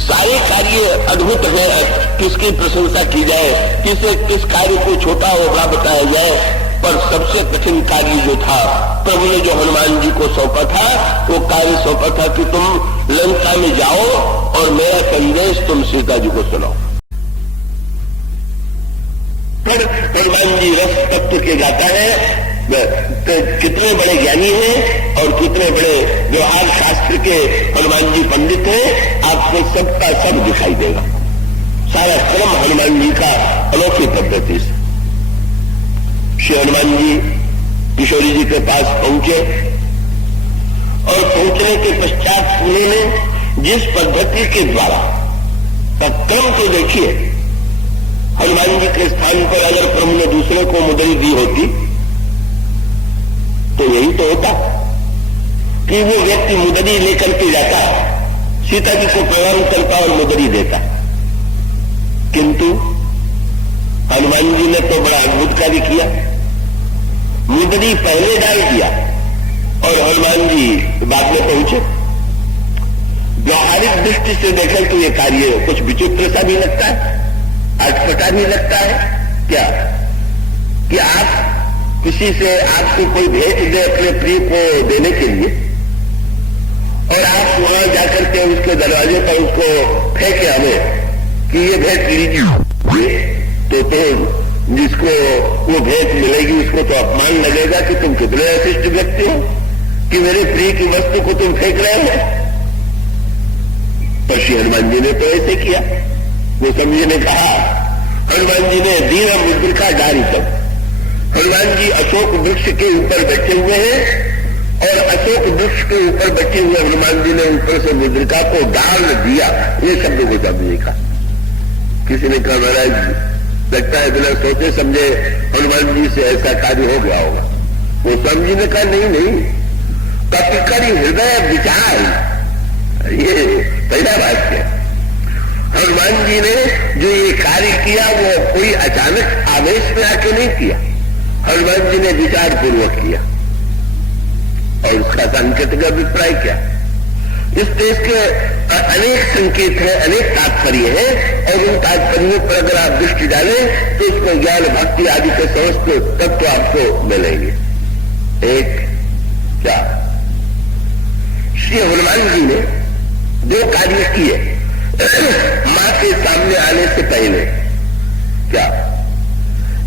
सारे कार्य अद्भुत है। किसकी प्रशंसा की जाए, किस कार्य को छोटा और बड़ा बताया जाए, पर सबसे कठिन कार्य जो था प्रभु ने जो हनुमान जी को सौंपा था, वो कार्य सौंपा था कि तुम लंका में जाओ और मेरा संदेश तुम सीता जी को सुनाओ। फिर हनुमान जी रस तत्व के जाता है तो कितने बड़े ज्ञानी हैं और कितने बड़े व्यवहार शास्त्र के हनुमान जी पंडित हैं, आपको सबका सब दिखाई देगा। सारा क्रम हनुमान जी का अनोखी पद्धति से। श्री हनुमान जी किशोरी जी के पास पहुंचे और पहुंचने के पश्चात उन्होंने जिस पद्धति के द्वारा, क्रम तो देखिए, हनुमान जी के स्थान पर अगर प्रभु ने दूसरे को मुद्री दी होती तो यही तो होता कि वो व्यक्ति मुद्री लेकर के जाता, सीता जी को प्रणाम करता और मुद्री देता। किंतु हनुमान जी ने तो बड़ा अद्भुत कार्य किया। मुद्री पहले डाल दिया और हनुमान जी बाद में पहुंचे। व्यवहारिक दृष्टि से देखें तो ये कार्य कुछ विचित्र सा भी लगता है, अटपटा भी लगता है। क्या कि आप किसी से आपको कोई भेंट दे अपने प्रिय को देने के लिए और आप वहां जाकर के उसके दरवाजे पर उसको फेंके हमें कि ये भेंट लीजिए, तो जिसको वो भेंट मिलेगी उसको तो अपमान लगेगा कि तुम कितने अशिष्ट व्यक्ति हो कि मेरे प्रिय की वस्तु को तुम फेंक रहे हो। पर श्री हनुमान जी ने तो ऐसे किया। वो समझे ने कहा, हनुमान जी ने दीन मुद्रिका डाली। तब हनुमान जी अशोक वृक्ष के ऊपर बैठे हुए हैं और अशोक वृक्ष के ऊपर बैठे हुए हनुमान जी ने ऊपर से मुद्रिका को डाल दिया। ये शब्द को समझे का किसी ने कहा, महाराज लगता है बिना सोचे समझे हनुमान जी से ऐसा कार्य हो गया होगा। वो समझी ने कहा, नहीं, कपिकरी हृदय विचार, ये पहला वाक्य। हनुमान जी ने जो ये कार्य किया वो कोई अचानक आवेश में आके नहीं किया, हनुमान जी ने विचार पूर्वक किया। और उसका सांकेतिक अभिप्राय क्या? इस देश के अनेक संकेत हैं, अनेक तात्पर्य हैं और उन तात्पर्यों पर अगर आप दृष्टि डालें तो उसको ज्ञान भक्ति आदि के समस्त तत्व आपको मिलेंगे। एक क्या, श्री हनुमान जी ने दो कार्य किए मां के सामने आने से पहले। क्या?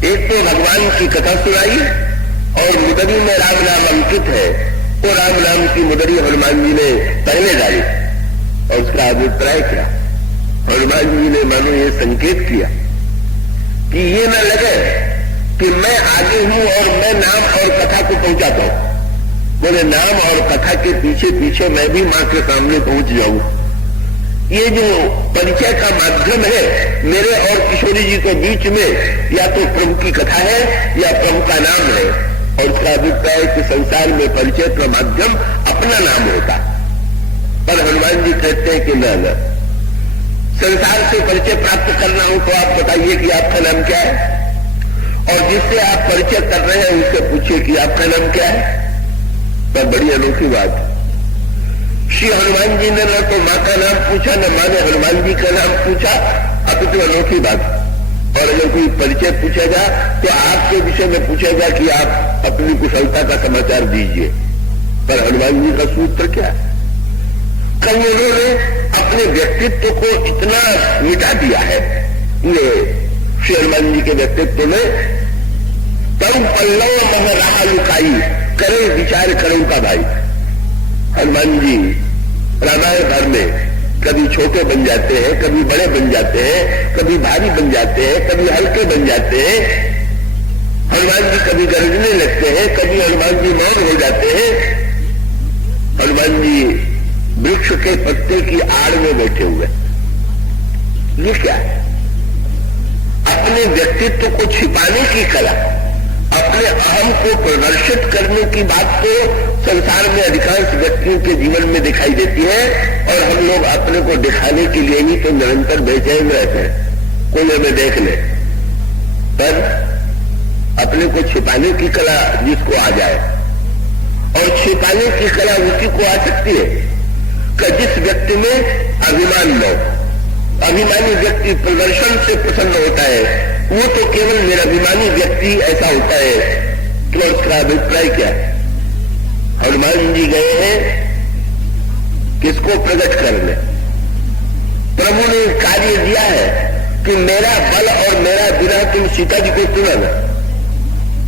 एक तो भगवान की कथा सुनाई और मुद्री में राम नाम अंकित है, तो राम नाम की मुद्री हनुमान जी ने पहले डाली। और उसका अभिप्राय क्या? हनुमान जी ने मानो ये संकेत किया कि ये न लगे कि मैं आगे हूं और मैं नाम और कथा को पहुंचाता हूं। बोले नाम और कथा के पीछे पीछे मैं भी मां के सामने पहुंच जाऊं। ये जो परिचय का माध्यम है मेरे और किशोरी जी के बीच में, या तो प्रभु की कथा है या प्रभु का नाम है। और उसका अभिप्राय कि संसार में परिचय का माध्यम अपना नाम होता, पर हनुमान जी कहते हैं कि न, संसार से परिचय प्राप्त करना हो तो आप बताइए कि आपका नाम क्या है, और जिससे आप परिचय कर रहे हैं उससे पूछिए कि आपका नाम क्या है। पर बड़ी अनोखी बात, श्री हनुमान जी ने न तो मां का नाम पूछा, न मां ने हनुमान जी का नाम पूछा। अब तो अनोखी बात। और अगर कोई परिचय पूछेगा तो आपके विषय में पूछेगा कि आप अपनी कुशलता का समाचार दीजिए। पर हनुमान जी का सूत्र क्या है? कल उन्होंने अपने व्यक्तित्व को इतना मिटा दिया है, ये श्री हनुमान जी के व्यक्तित्व में, तब पल्लव मह रहा लुकाई करे विचार करूं का भाई। हनुमान जी रामायण भर में कभी छोटे बन जाते हैं, कभी बड़े बन जाते हैं, कभी भारी बन जाते हैं, कभी हल्के बन जाते हैं। हनुमान जी कभी गरजने लगते हैं, कभी हनुमान जी मौन हो जाते हैं। हनुमान जी वृक्ष के पत्ते की आड़ में बैठे हुए। ये क्या है? अपने व्यक्तित्व को छिपाने की कला, अपने अहम को प्रदर्शित करने की बात तो संसार में अधिकांश व्यक्तियों के जीवन में दिखाई देती है, और हम लोग अपने को दिखाने के लिए ही तो निरंतर बेचैन रहते हैं, कोई हमें देख ले। पर अपने को छिपाने की कला जिसको आ जाए, और छिपाने की कला उसी को आ सकती है कि जिस व्यक्ति में अभिमान न हो। अभिमानी व्यक्ति प्रदर्शन से प्रसन्न होता है, वो तो केवल निराभिमानी व्यक्ति ऐसा होता है। तो उसका अभिप्राय क्या है? हनुमान जी गए हैं किसको प्रकट करने? प्रभु ने कार्य दिया है कि मेरा बल और मेरा बिना तुम सीता जी को चुना ना।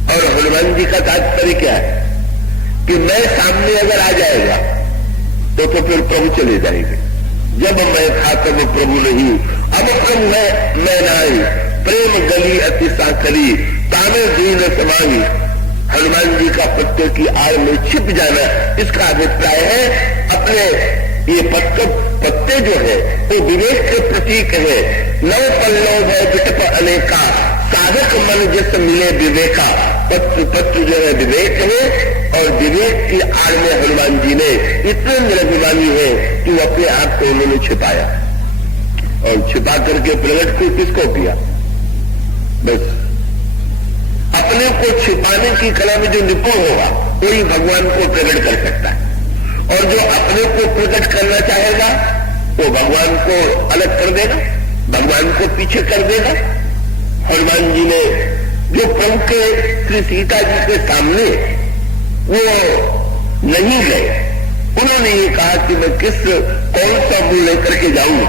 और हनुमान जी का तात्पर्य क्या है कि मैं सामने अगर आ जाएगा तो फिर प्रभु चले जाएंगे। जब मैं था तब प्रभु नहीं, अब मैं नाई, प्रेम गली अति साकरी, ताने दीन समाई। हनुमान जी का पत्ते की आड़ में छिप जाना, इसका अभिप्राय है अपने ये पत्ते जो है वो विवेक के प्रतीक है। नव पल्लव है विटप अनेका, साधक मन जिस मिले विवेका। पत्र जो है विवेक है, और विवेक की आड़ में हनुमान जी ने इतने निरभिमानी है कि वो अपने आप को उन्होंने छिपाया, और छिपा करके प्रकट को किसको किया? बस अपने को छिपाने की कला में जो निपुण होगा वही भगवान को प्रकट कर सकता है, और जो अपने को प्रकट करना चाहेगा वो भगवान को अलग कर देगा, भगवान को पीछे कर देगा। हनुमान जी ने जो प्रभु के श्री सीता जी के सामने वो नहीं गए, उन्होंने ये कहा कि मैं कौन सा मुंह लेकर के जाऊं,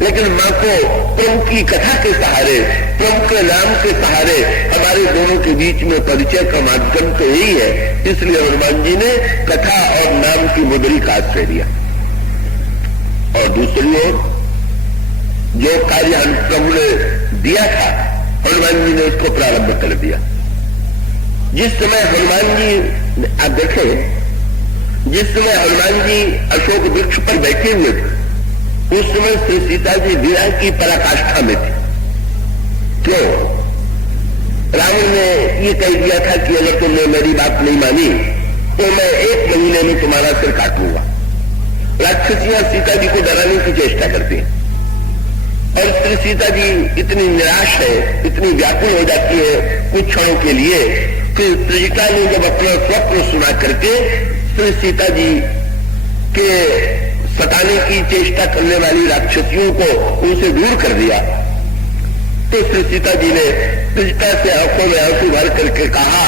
लेकिन मां को प्रभु की कथा के सहारे, प्रभु के नाम के सहारे हमारे दोनों के बीच में परिचय का माध्यम तो यही है, इसलिए हनुमान जी ने कथा और नाम की मुद्री का आश्रय दिया। और दूसरी ओर जो कार्य प्रभु ने दिया था, हनुमान जी ने उसको प्रारंभ कर दिया। जिस समय हनुमान जी, आप देखें, जिस समय हनुमान जी अशोक वृक्ष पर बैठे हुए थे, उस समय श्री सीता जी विरह की पराकाष्ठा में थी। क्यों? रावण ने ये कह दिया था कि अगर तुमने मेरी बात नहीं मानी तो मैं 1 महीने में तुम्हारा सिर काटूंगा। राक्षसियां सीता जी को डराने की चेष्टा करती हैं, और श्री सीता जी इतनी निराश है, इतनी व्याकुल हो जाती है कुछ क्षणों के लिए कि त्रिजटा ने जब अपना स्वप्न सुना करके श्री सीता जी के सताने की चेष्टा करने वाली राक्षसियों को उनसे दूर कर दिया, तो श्री सीता जी ने त्रिजटा से आंखों में आंसू भर करके कहा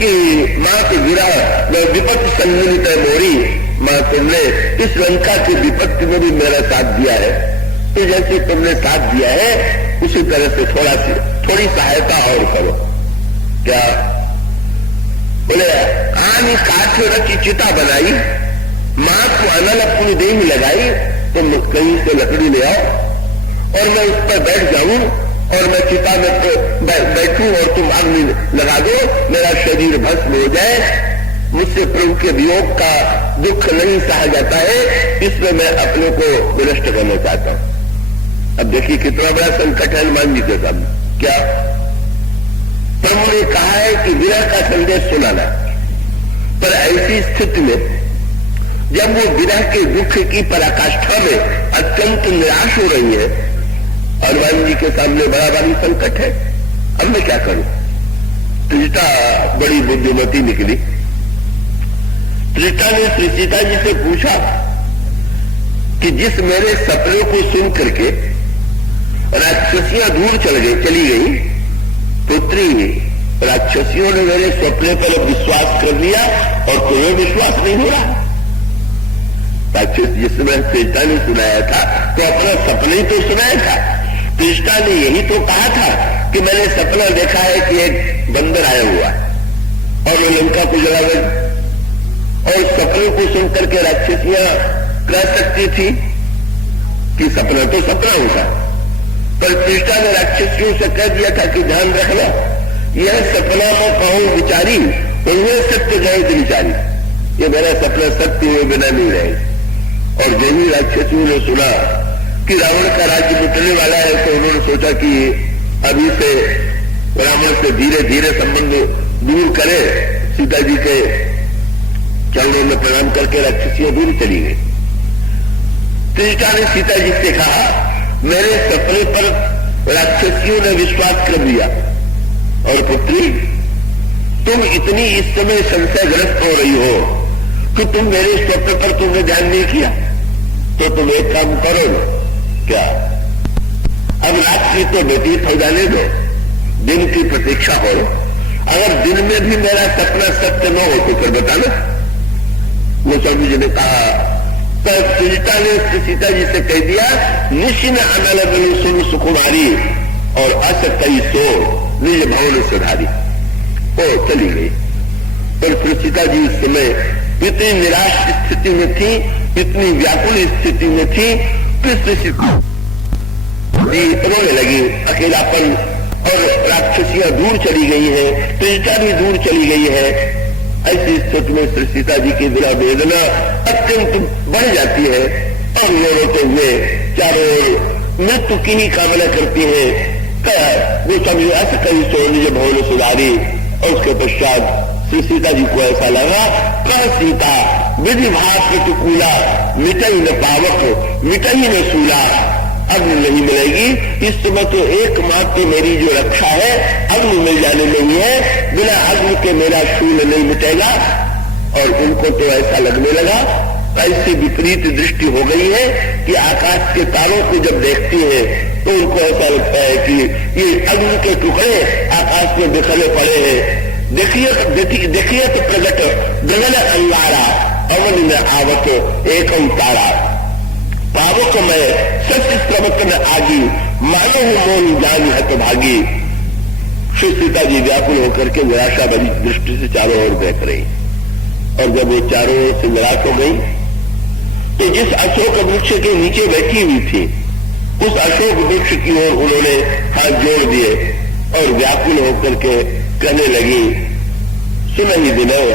कि मां के विरह मैं विपत्ति सम्मिलित है मोरी, मां तुमने इस लंका की विपत्ति में भी मेरा साथ दिया है, तो जैसे तुमने साथ दिया है उसी तरह से थोड़ी सहायता और करो। क्या बोले? कहानी काठ रखी चिता बनाई, मां को अनल अपनी देह में लगाई, तुम कहीं से लकड़ी ले आओ और मैं उस पर बैठ जाऊं और मैं चिता में बैठूं और तुम अग्नि लगा दो, मेरा शरीर भस्म हो जाए। मुझसे प्रभु के वियोग का दुख नहीं सहा जाता है, इसमें मैं अपने को विनष्ट करना चाहता हूं। अब देखिए कितना बड़ा संकट है हनुमान जी के सामने। क्या प्रभु ने कहा है कि विरह का संदेश सुनाना, पर ऐसी स्थिति में जब वो विरह के दुख की पराकाष्ठा में अत्यंत निराश हो रही है, हनुमान जी के सामने बड़ा भारी संकट है। अब मैं क्या करूं? त्रिजटा बड़ी बुद्धिमती निकली। त्रिजटा ने श्री सीता जी से पूछा कि जिस मेरे सपने को सुन करके राक्षसियां दूर चली गई, पुत्री राक्षसियों ने मेरे सपने पर विश्वास कर लिया और तुम्हें विश्वास नहीं हो रहा। राक्षस जिसमें त्रिजटा ने सुनाया था तो अपना सपने ही तो सुनाया था। त्रिजटा ने यही तो कहा था कि मैंने सपना देखा है कि एक बंदर आया हुआ और वो लंका को जला गई, और सपने को सुनकर के राक्षसियां कह सकती थी कि सपना तो सपना होगा, पर त्रिजटा ने राक्षसियों से कह दिया था कि ध्यान रखना, यह सपना मैं कहूं विचारी तो यह सत्य गए विचारी, ये मेरा सपना सत्य हुए बिना नहीं रहे। और जैसे राक्षसियों ने सुना कि रावण का राज्य मिटने वाला है, तो उन्होंने सोचा कि अभी से रावण से धीरे धीरे संबंध दूर करे। सीता जी के चरणों में प्रणाम करके राक्षसियां दूर चली गई। त्रिजटा ने सीता जी से कहा, मेरे सपने पर राक्षसियों ने विश्वास कर दिया, और पुत्री तुम इतनी इस समय संशयग्रस्त हो रही हो कि तुम मेरे स्वप्न पर तुमने ध्यान नहीं किया, तो तुम एक काम करो, क्या अब रात्रि तो व्यतीत हो जाने दो, दिन की प्रतीक्षा हो। अगर दिन में भी मेरा सपना सत्य न हो तो फिर बताना। वो स्वामी जी ने कहा, तो त्रिजटा ने सीता जी से कह दिया, निशिन अनल बनी सुन सुकुमारी और अस कई सो निज भवन सुधारी। और चली गई। और फिर सीता जी उस समय इतनी निराश स्थिति में थी, इतनी व्याकुल स्थिति में थी कि सीता जी रोने लगी। अकेलापन और राक्षसियां दूर चली गई है, त्रिजटा भी दूर चली गई है। ऐसी स्थिति में श्री सीता जी की दिला वेदना अत्यंत बढ़ जाती है और वो रोते हुए चारों ओर मृत्यु की ही कामना करती है। वो सब अस कई सो निज भवन सुधारी। और उसके पश्चात श्री सीता जी को ऐसा लगा, कह सीता विधि भाव प्रतिकूला, मिटई न पावक मिटई न सूला। अग्नि नहीं मिलेगी इस समय तो एकमात्र मेरी जो रक्षा है अग्नि मिल जाने में ही है, बिना अग्नि के मेरा शूल नहीं मिटेगा। और उनको तो ऐसा लगने लगा, ऐसी विपरीत दृष्टि हो गई है कि आकाश के तारों को जब देखती है तो उनको ऐसा लगता है कि ये अग्नि के टुकड़े आकाश में बिखरे पड़े हैं। देखिए तो प्रगट गगन अंगारा, अवन में आवत एक तारा। पावक में सत्य प्रवत न आगी, मानो मोन जान हत भागी। श्री सीता जी व्याकुल होकर के निराशा भरी दृष्टि से चारों ओर देख रही। और जब वो चारों ओर से निराश हो गई तो जिस अशोक वृक्ष के नीचे बैठी हुई थी उस अशोक वृक्ष की ओर उन्होंने हाथ जोड़ दिए और व्याकुल होकर के कहने लगी, सुनहि विनय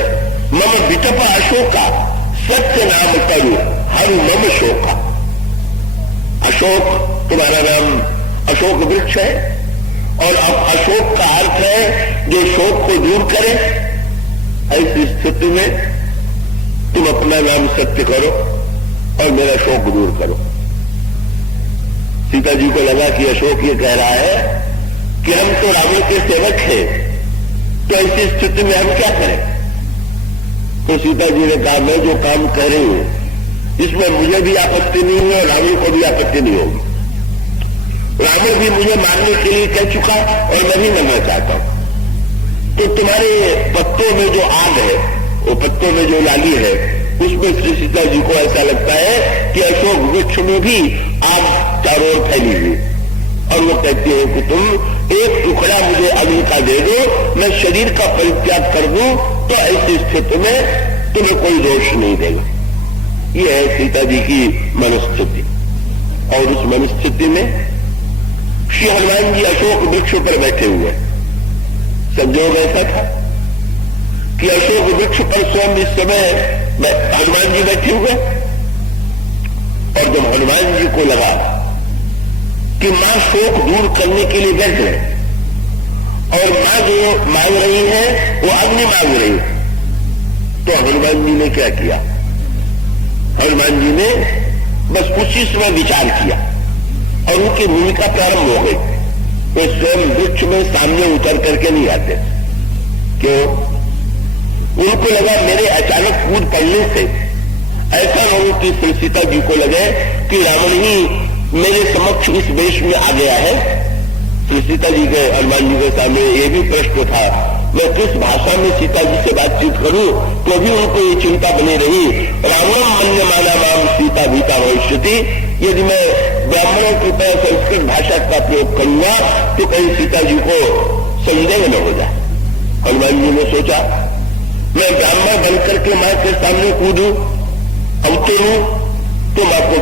मम विटप अशोका, सत्य नाम करु हरु मम शोका। अशोक तुम्हारा नाम अशोक वृक्ष है और अब अशोक का अर्थ है जो शोक को दूर करे। ऐसी स्थिति में तुम अपना नाम सत्य करो और मेरा शोक दूर करो। सीता जी को लगा कि अशोक ये कह रहा है कि हम तो रावण के सेवक हैं, तो ऐसी स्थिति में हम क्या करें। तो सीता जी ने कहा, मैं जो काम कर रही हूं इसमें मुझे भी आपत्ति नहीं है और रावण को भी आपत्ति नहीं होगी। रावण भी मुझे मारने के लिए कह चुका और मैं भी मरना चाहता हूं। तो तुम्हारे पत्तों में जो आग है, वो पत्तों में जो लाली है, उसमें श्री सीता जी को ऐसा लगता है कि अशोक वृक्ष में भी आग चारों ओर फैली हुई। और वो कहती है कि तुम एक टुकड़ा मुझे अग्नि का दे दो, मैं शरीर का परित्याग कर दूं, तो ऐसी स्थिति में तुम्हें कोई दोष नहीं देगा। ये है सीता जी की मनस्थिति। और उस मनस्थिति में श्री हनुमान जी अशोक वृक्ष पर बैठे हुए। संजोग ऐसा था कि अशोक वृक्ष पर स्वयं इस समय हनुमान जी बैठे हुए। और जब हनुमान जी को लगा कि मां शोक दूर करने के लिए बैठ गए और मां जो मांग रही है वो अग्नि मांग रही है, तो हनुमान जी ने क्या किया। हनुमान जी ने बस उसी समय विचार किया और उनकी भूमिका प्रारंभ हो गई। वे स्वयं वृक्ष में सामने उतर करके नहीं आते। क्यों? उनको लगा मेरे अचानक कूद पड़ने से ऐसा न हो कि श्री सीता जी को लगे कि रावण ही मेरे समक्ष इस वेश में आ गया है। श्री सीता जी के हनुमान जी के सामने ये भी प्रश्न था, मैं किस भाषा में सीता जी से बातचीत करूं, तो भी उनको ये चिंता बनी रही। रावणम मन्यमाना माम सीता भीता भविष्यति। यदि मैं ब्राह्मणों की तरह संस्कृत भाषा का प्रयोग करूंगा तो कहीं सीता जी को संदेह न हो जाए। हनुमान जी ने सोचा, मैं ब्राह्मण बनकर के मां के सामने कूदूं, अवतरूं, तो मां को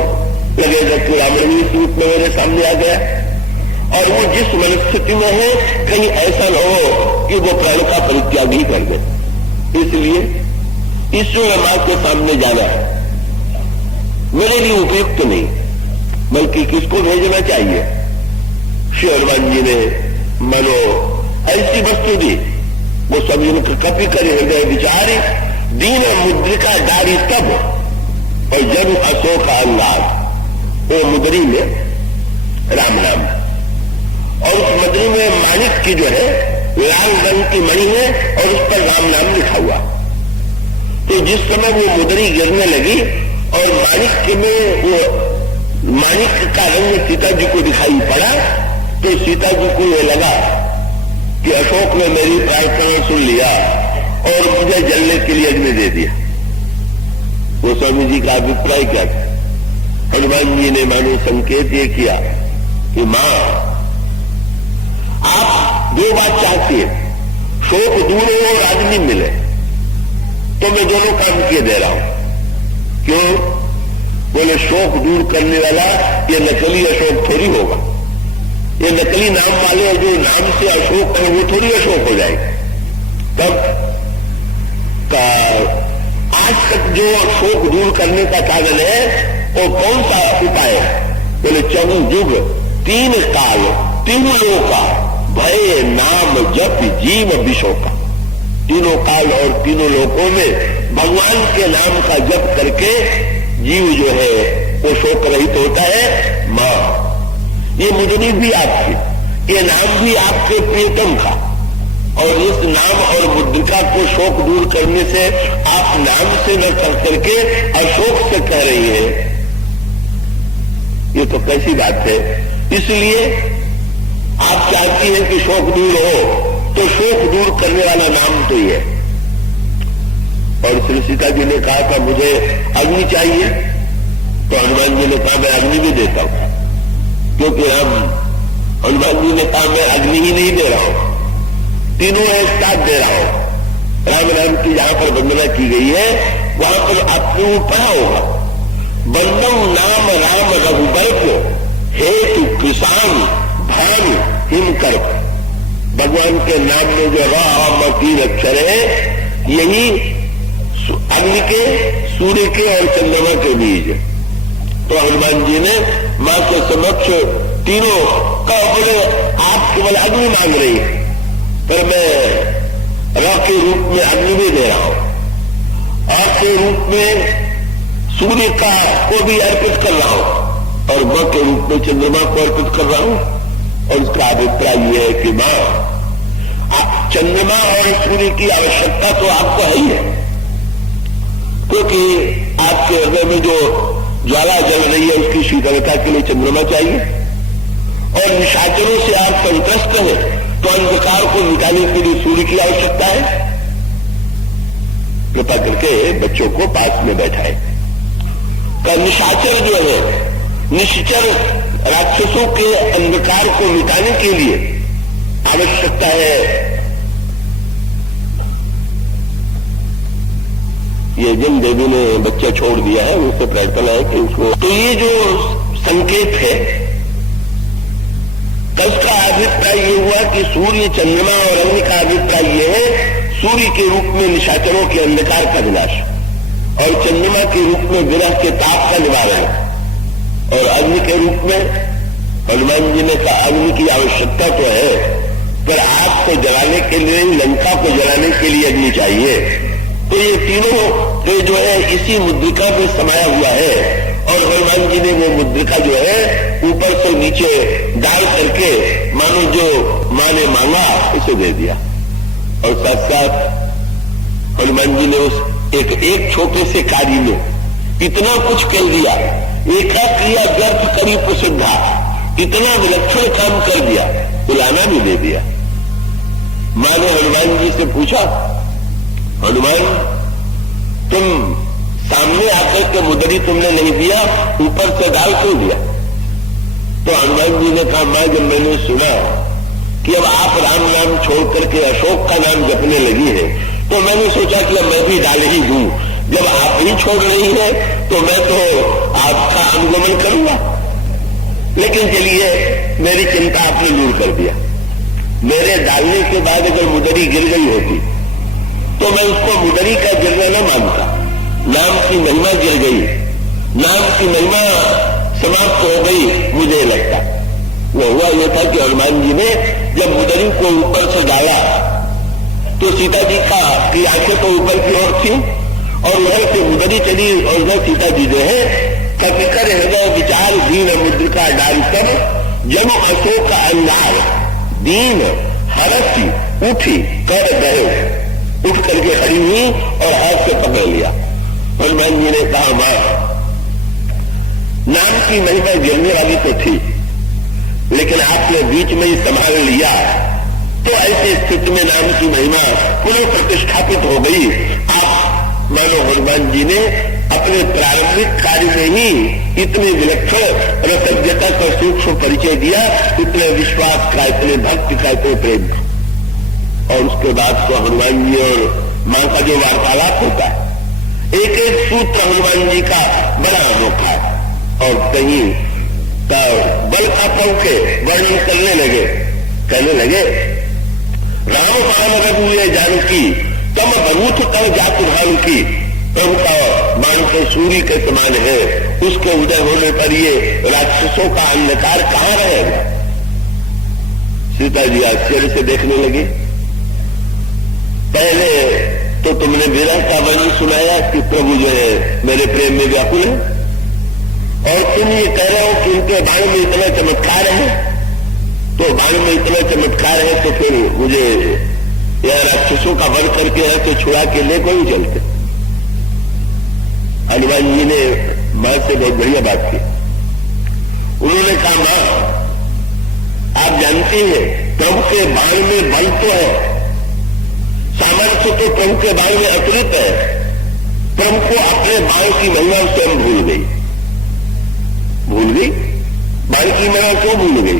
लगेगा कि रावण भी इस रूप में मेरे सामने आ गया। और वो जिस मनस्थिति में है कहीं ऐसा न हो कि वो प्राण का परित्याग ही कर दे। इसलिए ईश्वर मां के सामने जाना मेरे लिए उपयुक्त नहीं, बल्कि किसको भेजना चाहिए। श्री हनुमान जी ने मनो ऐसी वस्तु दी, वो सब जिनके कपि कर हृदय विचारी, दीन मुद्रिका डारी तब और जब अशोक अंगार। वो मुद्री में राम नाम और उस मुद्री में माणिक की जो है लाल रंग की मणि है और उस पर राम नाम लिखा हुआ। तो जिस समय वो मुद्री गिरने लगी और माणिक में वो माणिक का रंग सीता जी को दिखाई पड़ा, तो सीता जी को ये लगा कि अशोक ने मेरी प्रार्थना सुन लिया और मुझे जलने के लिए अग्नि दे दिया। वो स्वामी जी का अभिप्राय क्या था? हनुमान जी ने मानो संकेत ये किया कि मां आप जो बात चाहती है शोक दूर हो और अग्नि मिले, तो मैं दोनों काम किए दे रहा हूं। क्यों? बोले शोक दूर करने वाला ये नकली अशोक थोड़ी होगा। ये नकली नाम वाले जो नाम से अशोक है वो थोड़ी अशोक हो जाएगा। तब आज तक जो शोक दूर करने का साधन है वो कौन सा उपाय है? बोले चहुयुग तीन काल तीन लोका भय नाम जप जीव विशोका। तीनों काल और तीनों लोकों में भगवान के नाम का जप करके जीव जो है वो शोक रहित होता है। मां ये मुद्री भी आपकी, ये नाम भी आपके प्रियतम का, और इस नाम और मुद्रिका को शोक दूर करने से आप नाम से न कर करके अशोक से कह रही है, ये तो कैसी बात है। इसलिए आप चाहती हैं कि शोक दूर हो, तो शोक दूर करने वाला नाम तो ये। और श्री सीता जी ने कहा था मुझे अग्नि चाहिए, तो हनुमान जी ने कहा मैं अग्नि भी देता हूं, क्योंकि हनुमान जी ने कहा मैं अग्नि ही नहीं दे रहा हूं, तीनों एक साथ दे रहा हूं। राम नाम की जहां पर वंदना की गई है वहां पर आपने पढ़ा होगा, वंदम नाम राम रघुबर को हेतु किसान भान हिमकर। भगवान के नाम में जो राम 3 अक्षर है यही अग्नि के, सूर्य के और चंद्रमा के बीज। तो हनुमान जी ने मां के समक्ष तीनों का बोले आप केवल अग्नि मांग रही है, पर मैं र के रूप में अग्नि भी दे रहा हूं, आ के रूप में सूर्य का को भी अर्पित कर रहा हूं, और म के रूप में चंद्रमा को अर्पित कर रहा हूं। और इसका अभिप्राय यह है कि मां चंद्रमा और सूर्य की आवश्यकता तो आपको है ही है, क्योंकि आपके हृदय में जो ज्वाला जल रही है उसकी शीतलता के लिए चंद्रमा चाहिए, और निशाचरों से आप संत्रस्त हैं तो अंधकार को मिटाने के लिए सूर्य की आवश्यकता है। कृपा करके बच्चों को पास में बैठाए। का निशाचर जो है, निश्चर राक्षसों के अंधकार को मिटाने के लिए आवश्यकता है। ये जिन देवी ने बच्चा छोड़ दिया है उससे प्रार्थना है कि उसको, तो ये जो संकेत है उसका अभिप्राय ये हुआ कि सूर्य चंद्रमा और अग्नि का अभिप्राय ये है सूर्य के रूप में निशाचरों के अंधकार का विनाश, और चंद्रमा के रूप में विरह के ताप का निवारण, और अग्नि के रूप में हनुमान जी ने कहा अग्नि की आवश्यकता तो है, पर आग को जलाने के लिए, लंका को जलाने के लिए अग्नि चाहिए। तो ये तीनों जो है इसी मुद्रिका में समाया हुआ है, और हनुमान जी ने वो मुद्रिका जो है ऊपर से नीचे डाल करके मानो जो मां ने मांगा उसे दे दिया। और साथ साथ हनुमान जी ने उस एक छोटे से कार्य में इतना कुछ कह दिया, एका क्रिया व्यर्थ करी प्रसिद्धा, इतना विलक्षण काम कर दिया, बुलाना भी दे दिया। मां ने हनुमान जी से पूछा, हनुमान तुम सामने आकर के मुद्री तुमने नहीं दिया, ऊपर से डाल क्यों दिया? तो हनुमान जी ने कहा मां जब मैंने सुना कि अब आप राम नाम छोड़ करके अशोक का नाम जपने लगी है, तो मैंने सोचा कि अब मैं भी डाल ही दूं। जब आप ही छोड़ रही है तो मैं तो आपका अनुगमन करूंगा। लेकिन चलिए मेरी चिंता आपने दूर कर दिया। मेरे डालने के बाद अगर मुदरी गिर गई होती तो मैं उसको मुदरी का गिरना न मानता, नाम की महिमा गिर गई, नाम की महिमा समाप्त हो गई मुझे लगता। वो हुआ यह था कि हनुमान जी ने जब मुदरी को ऊपर से डाला तो सीता जी की आंखें तो ऊपर की ओर थी, और उधर से मुदरी चली, और उधर सीता जी जो है कपिकर हृदय विचार दीन मुद्रिका डाल कर जब अशोक का अंगार दीन हरसी उठी कर गए, उठ करके खड़ी हुई और हाथ से पकड़ लिया। हनुमान जी ने कहा मां नाम की महिमा गिरने वाली तो थी, लेकिन आपने बीच में ही संभाल लिया, तो ऐसी स्थिति में नाम की महिमा पुनः प्रतिष्ठापित हो गई। आप मानो हनुमान जी ने अपने प्रारंभिक कार्य में ही इतने विलक्षण रसज्ञता का सूक्ष्म परिचय दिया, इतने विश्वास का, इतने भक्ति का, इतने प्रेम का। और उसके बाद तो हनुमान जी और मां का जो वार्तालाप होता है, एक एक सूत्र हनुमान जी का बड़ा अनोखा है। और कहीं का बल का के वर्णन करने लगे, कहने लगे राम बाण रघुए जानकी तम बरूथ कर जातु भान की। प्रभु का बाण तो सूर्य के समान है, उसके उदय होने पर ये राक्षसों का अंधकार कहां रहेगा। सीता जी आश्चर्य से देखने लगी। पहले तो तुमने विरह का वर्णन सुनाया कि प्रभु जो है मेरे प्रेम में व्याकुल है, और तुम ये कह रहे हो कि उनके बाण में इतना चमत्कार है। तो बाण में इतना चमत्कार है तो फिर मुझे यह राक्षसों का वध करके है तो छुड़ा के ले कोई चलते। हनुमान जी ने मां से बहुत बढ़िया बात की। उन्होंने कहा मां, आप जानते हैं प्रभु के बाण में बल तो है, सामर्थ्य तो प्रभु के बाण में अतुलित है। प्रभु को अपने बाण की महिमा स्वयं भूल गई। बाण की महिमा क्यों भूल गई?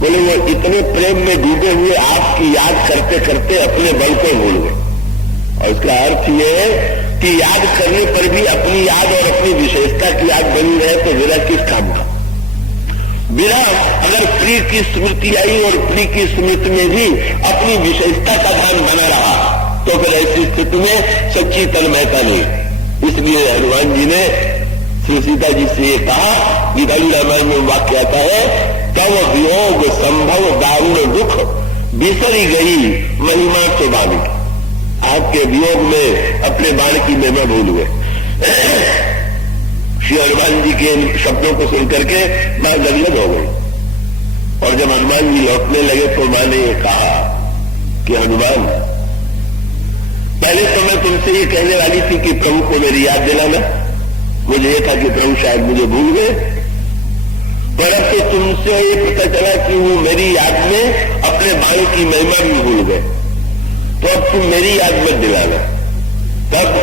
बोले वो इतने प्रेम में डूबे हुए आपकी याद करते करते अपने बल को भूल गए। और इसका अर्थ ये है कि याद करने पर भी अपनी याद और अपनी विशेषता की याद बनी रहे तो विरह किस काम का। विरह अगर प्रिय की स्मृति आई और प्रिय की स्मृति में भी अपनी विशेषता का ध्यान बना रहा तो फिर ऐसी स्थिति में सच्ची तन्मयता नहीं। इसलिए हनुमान जी ने श्री सीता जी से ये कहा, गीताली रामायण में वाक्य आता है, तव वियोग संभव दारुण दुख बिसरी गई महिमा चौबानी। आपके वियोग में अपने बाण की महिमा भूल गए। श्री हनुमान जी के शब्दों को सुनकर के मां गदगद हो गई। और जब हनुमान जी लौटने लगे तो मां ने कहा कि हनुमान, पहले तो मैं तुमसे ये कहने वाली थी कि प्रभु को मेरी याद दिलाना। मुझे ये था कि प्रभु शायद मुझे भूल गए, पर अब तो तुमसे ये पता चला कि वो मेरी याद में अपने बाण की महिमा भी भूल गए, तो अब तुम मेरी याद मत दिलाना। तब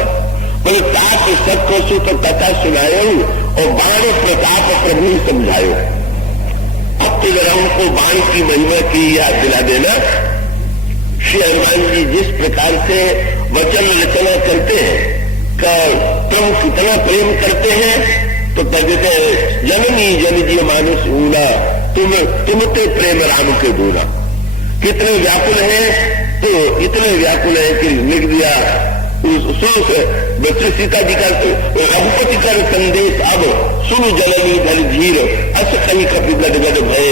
बोले तात सब को तो कथा सुनायो और बाण प्रताप प्रभु ही समझायो। अब तो जरा उनको बाण की महिमा की याद दिला देना। श्री हनुमान जी जिस प्रकार से वचन रचना करते हैं, प्रभु कितना प्रेम करते हैं, तो कहते हैं जननी जनजीय मानुष ऊना तुम ते प्रेम राम के दूरा। कितने व्याकुल है, तो इतने व्याकुल है कि लिख दिया श्री सीता जी का रघुपति कर संदेश अब सुन जननी धर धीर अस कहीं कपि गद गद भय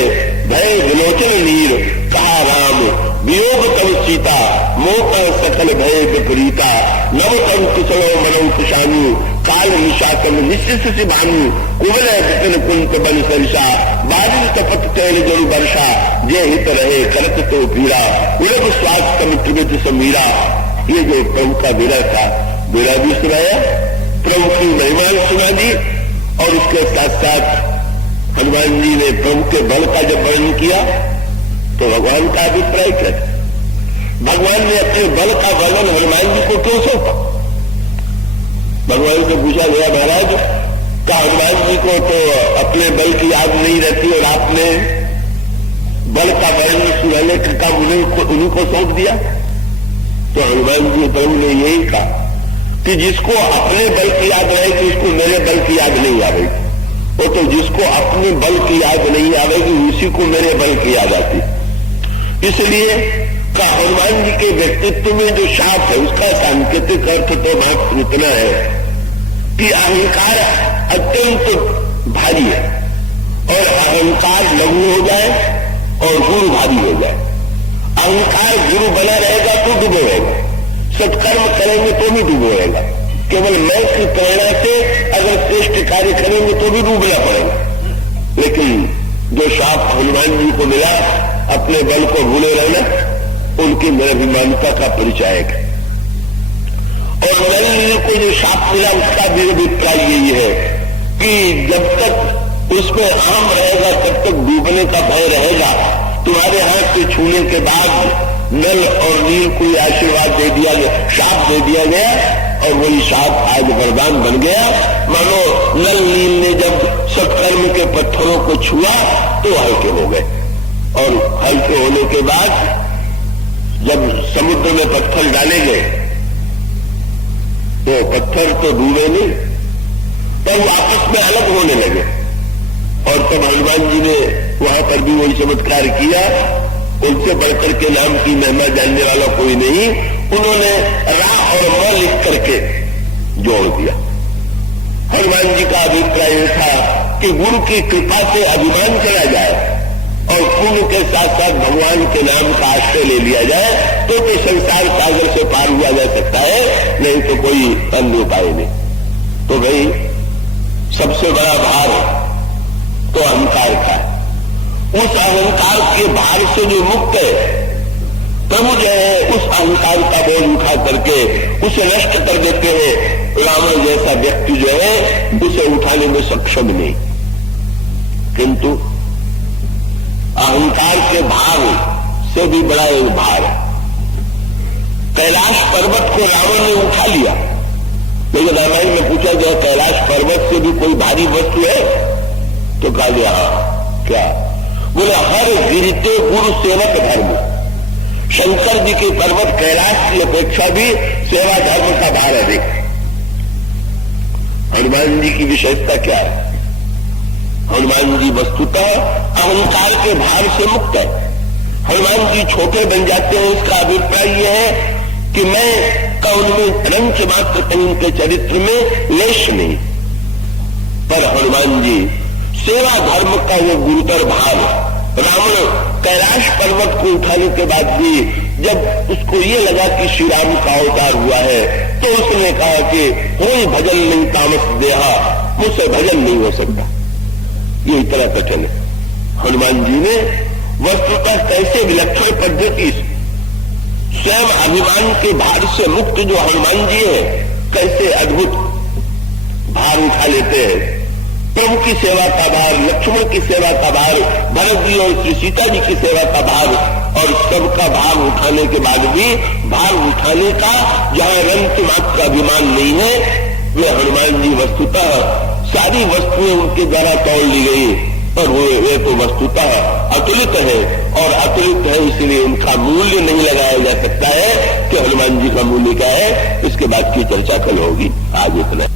भय विलोचन नीर। कहा राम वियोग तब सीता मोह सकल भय विपरीता नव तब कुशलो मनौ कुशानु काल निशाचन निश्चित से भानु कुबल विपिन कुंत बन सरिषा बादल कपट तैल जरु वर्षा जे हित रहे करत तो पीड़ा उलग स्वास्थ्य मित्र समीरा। ये जो प्रभु का विरह था, विरह भी सुनाया, प्रभु की महिमा सुना दी, और उसके साथ साथ हनुमान जी ने प्रभु के बल का जब वर्णन किया तो भगवान का अभिप्राय क्या था। भगवान ने अपने बल का वर्णन हनुमान जी को क्यों सौंपा? भगवान से पूछा गया, महाराज का हनुमान जी को तो अपने बल की याद नहीं रहती और आपने बल का वर्णन सुनाने का काम उन्हीं को सौंप दिया। तो हनुमान जी प्रभु ने यही कहा कि जिसको अपने बल की याद रहेगी उसको मेरे बल की याद नहीं आवेगी, वो तो जिसको अपने बल की याद नहीं आवेगी उसी को मेरे बल की याद आती। इसलिए का हनुमान जी के व्यक्तित्व में जो शाप है उसका सांकेतिक अर्थ तो मात्र इतना है कि अहंकार अत्यंत भारी है और अहंकार लघु हो जाए और गुरु भारी हो जाए। अहंकार गुरु बना रहेगा तो डूबेगा, सत्कर्म करेंगे तो भी डूबेगा, केवल मैं की प्रेरणा से अगर श्रेष्ठ कार्य करेंगे तो भी डूबना पड़ेगा। लेकिन जो शाप हनुमान जी को मिला अपने बल को भूले रहना, उनकी निर्भिमानता का परिचायक है। और नल को जो शाप मिला उसका भी अभिप्राय यही है कि जब तक उसमें आम रहेगा तब तक डूबने का भय रहेगा। तुम्हारे हाथ से छूने के बाद नल और नील को आशीर्वाद दे दिया गया, शाप दे दिया गया, और वही शाप आज वरदान बन गया। मानो नल नील ने जब सत्कर्म के पत्थरों को छुआ तो हल्के हो गए, और हल्के होने के बाद जब समुद्र में पत्थर डाले गए तो पत्थर तो डूबे नहीं, तब वो आपस में अलग होने लगे। और तब हनुमान जी ने वहां पर भी वही चमत्कार किया। उनसे बढ़कर के नाम की महिमा जानने वाला कोई नहीं। उन्होंने रा और म लिख करके जोड़ दिया। हनुमान जी का अभिप्राय था कि गुरु की कृपा से अभिमान चला जाए और पुण्य के साथ साथ भगवान के नाम का आश्रय ले लिया जाए तो संसार सागर से पार हुआ जा सकता है, नहीं तो कोई अन्य उपाय नहीं। तो भाई सबसे बड़ा भार तो अहंकार का है। उस अहंकार के भार से जो मुक्त है प्रभु जो है उस अहंकार का बोझ उठा करके उसे नष्ट कर देते हैं। रावण जैसा व्यक्ति जो है उसे उठाने में सक्षम नहीं, किंतु अहंकार के भार से भी बड़ा एक भार है। कैलाश पर्वत को रावण ने उठा लिया, लेकिन रामायण में पूछा गया कैलाश पर्वत से भी कोई भारी वस्तु है? तो कहा गया हाँ। क्या? बोले हर गिरते गुरु सेवक धर्म। शंकर जी के पर्वत कैलाश की अपेक्षा भी सेवा धर्म का भार अधिक। हनुमान जी की विशेषता क्या है? हनुमान जी वस्तुतः अहंकार के भार से मुक्त है। हनुमान जी छोटे बन जाते हैं, इसका अभिप्राय यह है कि मैं का उनमें रंच मात्र कहीं उनके चरित्र में लेश नहीं, पर हनुमान जी सेवा धर्म का वो गुरुतर भाव। रावण कैलाश पर्वत को उठाने के बाद भी जब उसको ये लगा कि श्री राम का अवतार हुआ है तो उसने कहा कि कोई भजन नहीं तामस देहा, मुझसे भजन नहीं हो सकता। ये इतना कठिन है। हनुमान जी ने वस्तुतः कैसे विलक्षण पद्धति स्वयं अभिमान के भार से मुक्त जो हनुमान जी है कैसे अद्भुत भार उठा लेते हैं। प्रभु की सेवा का भार, लक्ष्मण की सेवा का भार, भरत जी और श्री सीता जी की सेवा का भार, और सबका भार उठाने के बाद भी भार उठाने का जहां रंग मात्र अभिमान नहीं है, वे हनुमान जी वस्तुतः सारी वस्तुएं उनके द्वारा तोड़ ली गई और वे तो वस्तुतः अतुलित है, और अतुलित है इसलिए उनका मूल्य नहीं लगाया जा सकता है कि हनुमान जी का मूल्य क्या है। इसके बाद की चर्चा कल होगी। आज इतना।